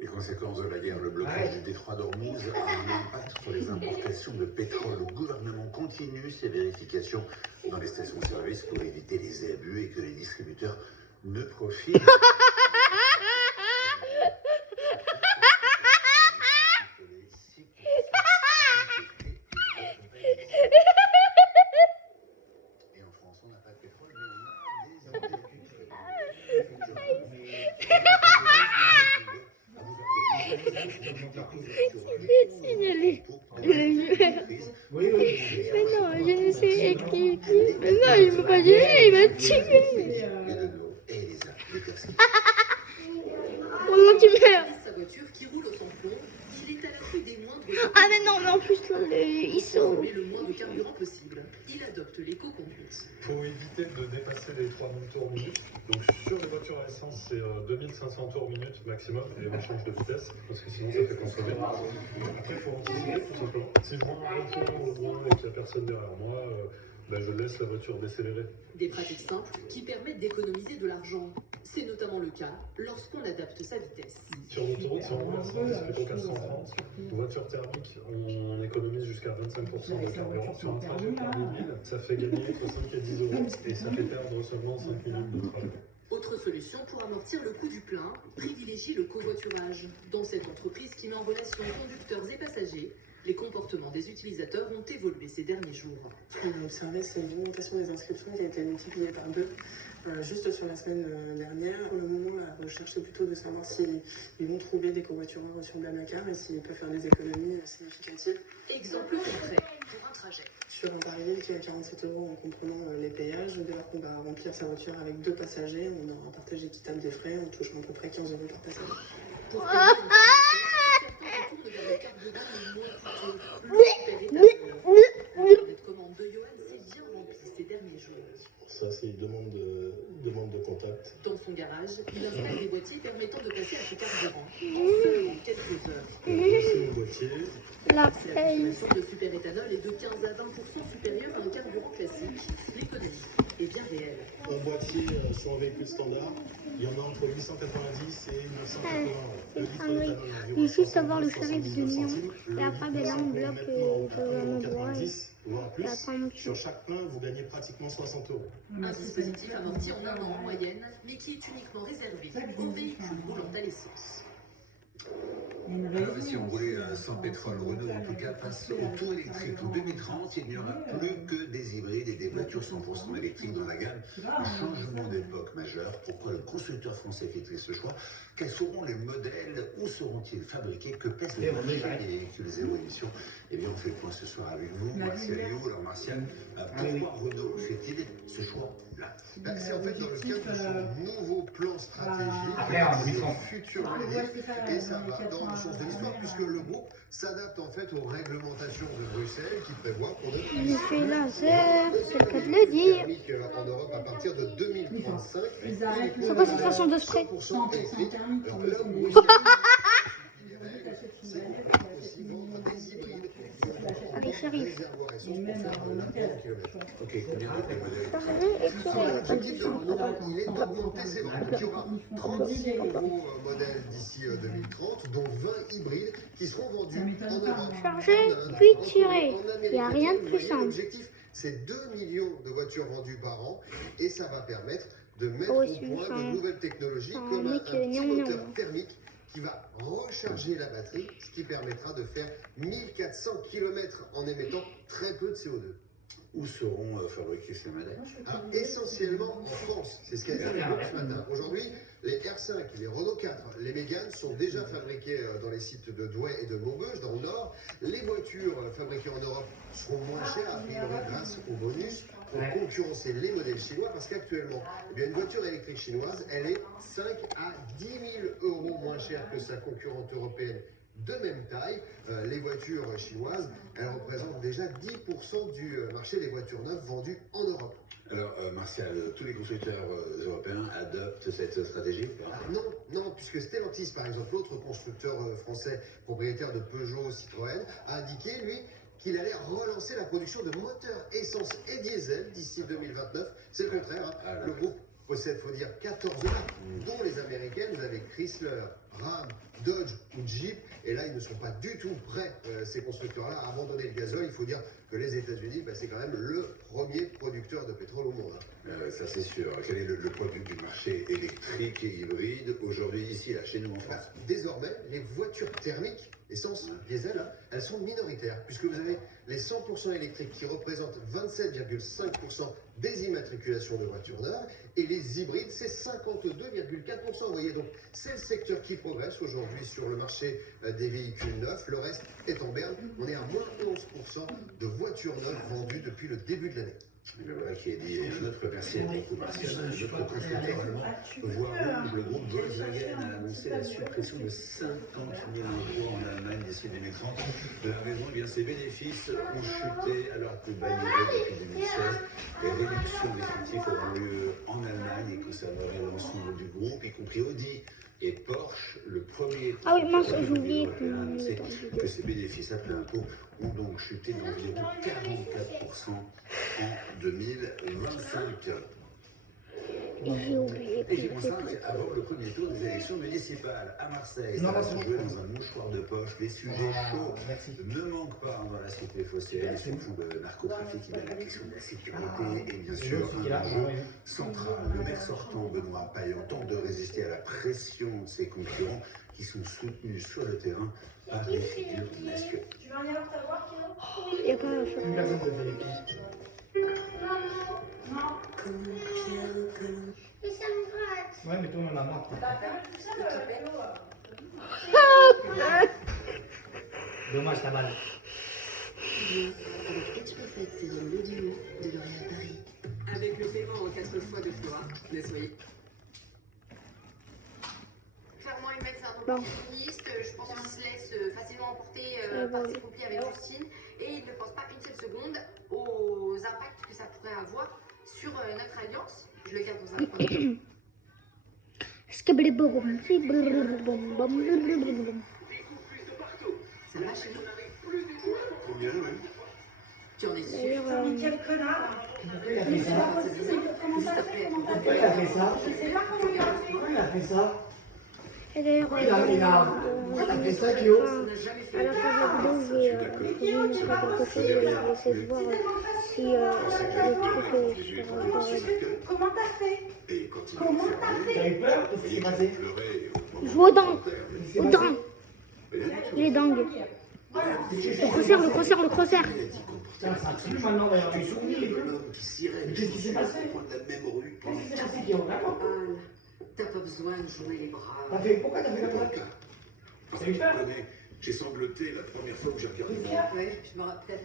Les conséquences de la guerre, le blocage du détroit d'Ormuz a un impact sur les importations de pétrole. Le gouvernement continue ses vérifications dans les stations-service pour éviter les abus et que les distributeurs ne profitent. Et en France, on n'a pas de pétrole, mais on a des Mais non, je ne sais qui. Mais non, il ne peut pas gérer, il va tuer. Comment tu meurs? Sa voiture qui roule au sans-plomb, il est à l'affût des moindres... Ah mais non, mais en plus, là, ils sont... le moins de carburant possible. Il adopte l'éco-conduite. Il faut éviter de dépasser les 3000 tours minute. Donc sur les voitures à essence, c'est 2500 tours minute maximum et on change de vitesse parce que sinon ça fait consommer. Après, il faut anticiper tout simplement. Si je rends un tour au loin et qu'il n'y a personne derrière moi, je laisse la voiture décélérer. Des pratiques simples qui permettent d'économiser de l'argent. C'est notamment le cas lorsqu'on adapte sa vitesse. Sur l'autoroute, si on roule à 110 plutôt qu'à 130, voiture thermique, on économise jusqu'à 25% de carburant. Sur un trajet par ville, ça fait gagner entre 5 et 10 euros et ça fait perdre seulement 5 minutes de travail. Autre solution pour amortir le coût du plein, privilégier le covoiturage. Dans cette entreprise qui met en relation conducteurs et passagers, les comportements des utilisateurs ont évolué ces derniers jours. Ce qu'on a observé, c'est une augmentation des inscriptions qui a été multipliée par 2 juste sur la semaine dernière. Pour le moment, la recherche est plutôt de savoir s'ils vont trouver des covoitureurs sur Blablacar et s'ils peuvent faire des économies significatives. Exemple concret pour un trajet. Sur un Paris-Ville qui est à 47 € en comprenant les péages, dès lors qu'on va remplir sa voiture avec 2 passagers, on aura un partage équitable des frais en touchant à peu près 15 € par passager. Pour payer certains retournent vers le carburant le moins coûteux. Le de commande de Johan s'est bien rempli ces derniers jours. Ça, c'est une demande de contact. Dans son garage, il installe des boîtiers permettant de passer à ce carburant en seulement quelques heures. C'est le boîtier. La consommation de superéthanol est de 15 à 20% supérieure à un carburant classique. L'économie est bien réelle. Un boîtier sur un véhicule standard, il y en a entre 890 et 980 €. Il faut juste avoir le shérif de Lyon. Et après, là, on bloque un endroit. Voire plus, sur chaque plein, vous gagnez pratiquement 60 €. Un dispositif amorti en un an en moyenne, mais qui est uniquement réservé aux véhicules roulant à l'essence. Alors, si on roulait sans pétrole, Renault en tout cas passe au tout électrique. En 2030, il n'y aura plus que des hybrides et des voitures 100% électriques dans la gamme. Un changement d'époque majeur. Pourquoi le constructeur français fait-il ce choix? Quels seront les modèles? Où seront-ils fabriqués? Que pèse le marché des véhicules zéro émission? Eh bien, on fait le point ce soir avec vous, Martial Liu. Alors, Martial, pourquoi Renault fait-il ce choix-là? C'est en fait dans le cadre de son nouveau plan stratégique futur et ça va dans le sens de l'histoire puisque le groupe s'adapte en fait aux réglementations de Bruxelles qui prévoient qu'on ait Il fait laser, c'est le cas de le dire. en Europe à partir de 2035. C'est quoi cette façon de spray? Allez, chérie. Ok, combien de modèles? L'objectif de Renault, il est d'augmenter ses ventes. Il y aura 36 nouveaux modèles d'ici 2030, dont 20 hybrides qui seront vendus en Europe. Charger, puis tirer. Il n'y a rien de plus simple. L'objectif, c'est 2 millions de voitures vendues par an et ça va permettre de mettre Oh, au point de nouvelles technologies comme un petit moteur thermique qui va recharger la batterie, ce qui permettra de faire 1400 km en émettant très peu de CO2. Où seront fabriqués ces modèles? Essentiellement en France, c'est ce qu'a dit le groupe ce matin. Aujourd'hui, les R5, les Renault 4, les Mégane sont déjà fabriqués dans les sites de Douai et de Maubeuge, dans le Nord. Les voitures fabriquées en Europe seront moins chères, a priori grâce au bonus, pour concurrencer les modèles chinois, parce qu'actuellement, une voiture électrique chinoise, elle est 5 à 10 000 € moins chère que sa concurrente européenne de même taille. Les voitures chinoises, elles représentent déjà 10% du marché des voitures neuves vendues en Europe. Alors, Martial, tous les constructeurs européens adoptent cette stratégie? Non, puisque Stellantis, par exemple, l'autre constructeur français propriétaire de Peugeot, Citroën, a indiqué, lui, qu'il allait relancer la production de moteurs essence et diesel d'ici 2029. C'est le contraire. Le groupe possède, faut dire, 14 marques, dont les américaines. Vous avez Chrysler, Ram, Dodge ou Jeep. Et là, ils ne sont pas du tout prêts, ces constructeurs-là, à abandonner le gazole. Il faut dire que les États-Unis, c'est quand même le premier producteur de pétrole au monde. Ça, c'est sûr. Quel est le poids du marché électrique et hybride aujourd'hui, ici, là, chez nous en France? Désormais, les voitures thermiques, essence, diesel, elles sont minoritaires, puisque vous avez les 100% électriques qui représentent 27,5% des immatriculations de voitures neuves, et les hybrides, c'est 52,4%. Vous voyez, donc, c'est le secteur qui progresse aujourd'hui sur le marché des véhicules neufs. Le reste est en berne. On est à moins 11% de voitures neuves vendues depuis le début de l'année. Voilà qui est dit. Et un autre merci beaucoup, Martial. Notre constructeur allemand voit rouge. Le groupe Volkswagen a annoncé la suppression de 50 000 emplois en Allemagne d'ici 2030. La raison, eh bien, ses bénéfices ont chuté alors que bas niveau depuis 2016. Les réductions d'effectifs auront lieu en Allemagne et concernerait l'ensemble du groupe, y compris Audi et Porsche. Le premier Ah oui, mince, j'ai oublié que ses bénéfices après impôt ont donc chuté d'environ 44% en 2025. J'ai oublié. Et j'ai ça avant le premier tour des élections municipales à Marseille. Ça va se jouer dans un mouchoir de poche. Les sujets chauds ne manquent pas dans la cité phocéenne, surtout le narcotrafic, la question de la sécurité et bien sûr un enjeu central. Le maire sortant, Benoît Payan, tente de résister à la pression de ses concurrents qui sont soutenus sur le terrain par les figures masculines. Tu vas venir t'avoir, Kilo? Il n'y a pas un choix. Non. Mais ça me gratte. Ouais, mais toi, on en a marre. Dommage, ta balle. Avec Edge Perfect, c'est dans le duo de L'Oréal Paris. Avec le paiement en 4 fois de Flora, Nestlé. Clairement, ils mettent ça un opportuniste. Je pense qu'ils se laissent facilement emporter par ces conflits avec Justine. Et ils ne pensent pas une seule seconde aux impacts que ça pourrait avoir sur notre alliance. Je le garde dans un point. Ça va chez nous? Trop bien, oui. Tu en es sûr? Mais quel connard! Pourquoi il a fait ça? Pourquoi il a fait ça? Pourquoi il a fait ça? Et d'ailleurs, il a fait ça, Kyo. À la fin de la vidéo, je vais montrer quelque chose et essayer de voir si le truc Comment t'as fait? Comment t'as fait? T'as eu peur? Qu'est-ce qui s'est passé? Je vais au dents. Il est dingue. Le crosseur. Ça pue maintenant d'ailleurs, tu souris. Mais qu'est-ce qui s'est passé? Qu'est-ce qui s'est passé, Guillaume? T'as pas besoin de jouer les bras. Pourquoi t'as fait comme ça? Parce que tu connais, j'ai sangloté la première fois que j'ai regardé mon... Oui, je me rappelle.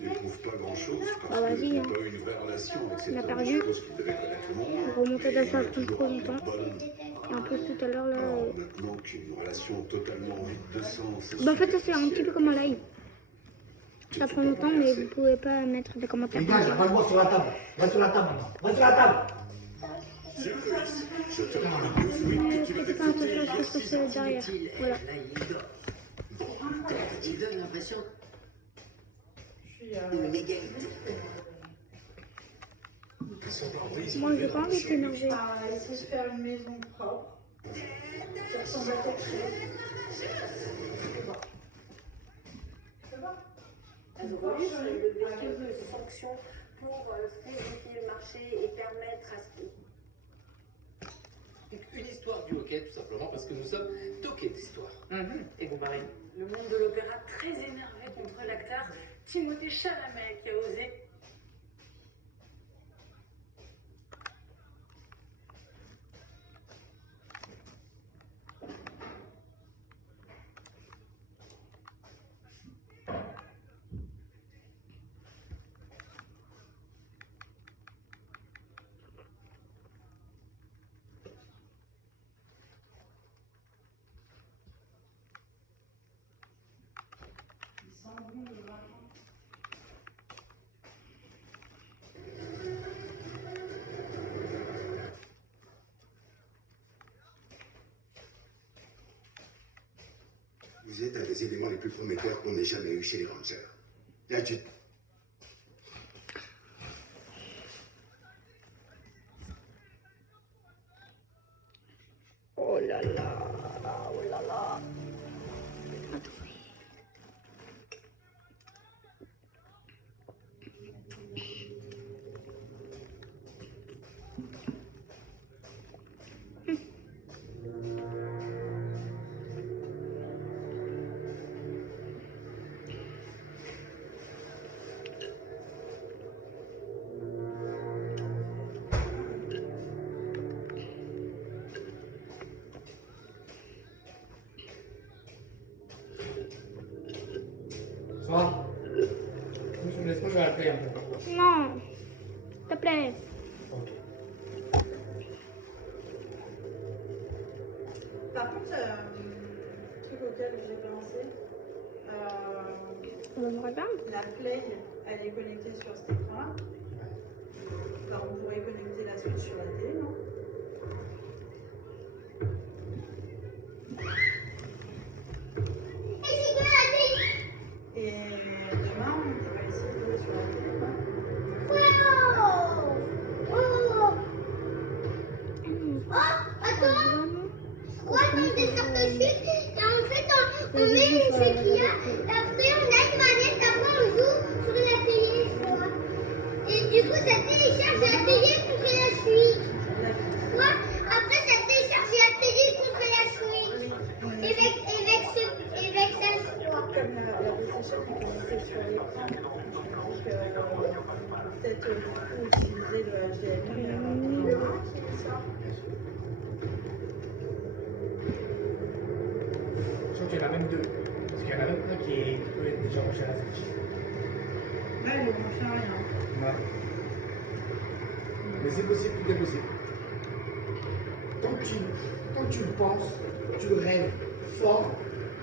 Je ne trouve pas grand-chose parce Ah, vas-y, que j'ai hein. pas eu une vraie relation avec cette On a homme perdu. chose qui devait connaître le monde. Remonter d'assaut depuis trop longtemps. Et en plus tout à l'heure là. Maintenant qu'une relation totalement vide de sens... Bah en fait ça c'est un petit peu comme un live. Ça prend longtemps mais vous pouvez pas mettre des commentaires. Dégage, va le voir sur la table. Va sur la table maintenant. Va sur la table. Je te demande le que tu m'avais Faites pas attention à ce que c'est derrière. Voilà. Là, il donne l'impression d'une égalité. Moi j'ai pas envie de t'énerver. Essayer de faire une maison propre. Ça ressemble à quelque chose. Azorus, le véhicule de fonction pour fluidifier le marché et permettre à ce que... Une histoire du hockey, tout simplement, parce que nous sommes toqués d'histoire. Et vous parlez. Le monde de l'opéra très énervé contre l'acteur Timothée Chalamet qui a osé. Vous êtes un des éléments les plus prometteurs qu'on ait jamais eu chez les Rangers. Là, Oh là là. Oh là là. Ça va? Laisse-moi, je vais appeler un peu. Non. S'il te plaît. Par contre, le truc auquel j'ai pensé, la Play, elle est connectée sur cet écran-là. Alors, on pourrait connecter la Switch sur la télé, non? Et demain, on pourrait essayer de jouer sur la télé, quoi. On met une séquilla, après on a une manette, après on joue sur la télé, je crois. Et du coup, ça télécharge la télé contre la Switch. Après, ça télécharge la télé contre la Switch. Avec ça, je crois. Comme la PlayStation est connectée sur l'écran, peut-être utiliser le HDMI. Je crois qu'il y en a même deux. Parce qu'il y en a même un qui peut être déjà branché à la Switch. Là, ils ne branché à rien. Ouais. Mais c'est possible, tout est possible. Tant que tu le penses, tu le rêves fort,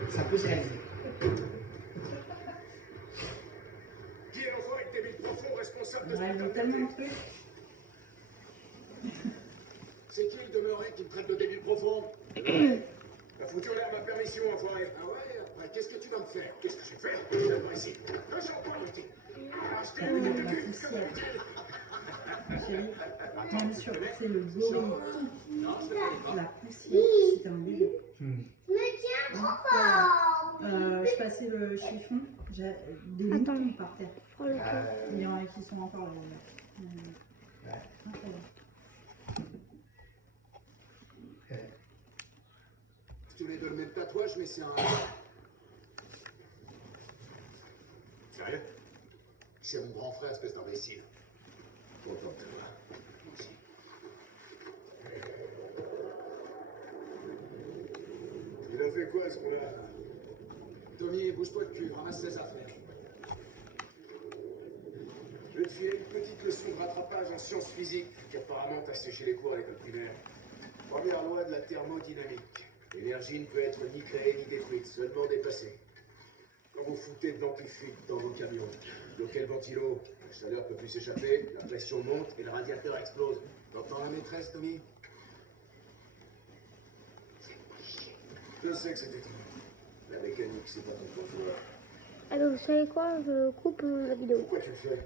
ça peut se réaliser. Qui est l'enfant avec des vides profonds responsable de Ouais, ils ont tellement de trucs. C'est qui le demeuré qui me traite de débile profond? La fouture l'air ma permission, enfoiré. Ah ouais? Après, qu'est-ce que tu vas me faire? Qu'est-ce que je vais faire? Je vais me ici. Un champion, ici. Acheter une bouteille de cul, comme d'habitude. Chérie, même sur c'est le gorille, la poussière, c'était un bébé. Me tiens trop fort. Je passais le chiffon, j'ai des moutons par terre. Il y en a qui sont encore là. Incroyable. Tous les deux le même tatouage, dommage, mais c'est un... Sérieux? C'est mon grand frère, espèce d'imbécile. Content de te voir. Il a fait quoi, ce qu'on-là? Tommy, bouge-toi le cul, ramasse tes affaires. Je vais te filer une petite leçon de rattrapage en sciences physiques qui apparemment t'as séché les cours à l'école primaire. Première loi de la thermodynamique. L'énergie ne peut être ni créée ni détruite, seulement déplacée. Quand vous foutez de dentifrice dans vos camions, bloquez le ventilo, la chaleur peut plus s'échapper, la pression monte et le radiateur explose. T'entends la maîtresse, Tommy? Je sais que c'était toi. La mécanique, c'est pas ton point fort. Alors vous savez quoi, je coupe la vidéo. Pourquoi tu le fais?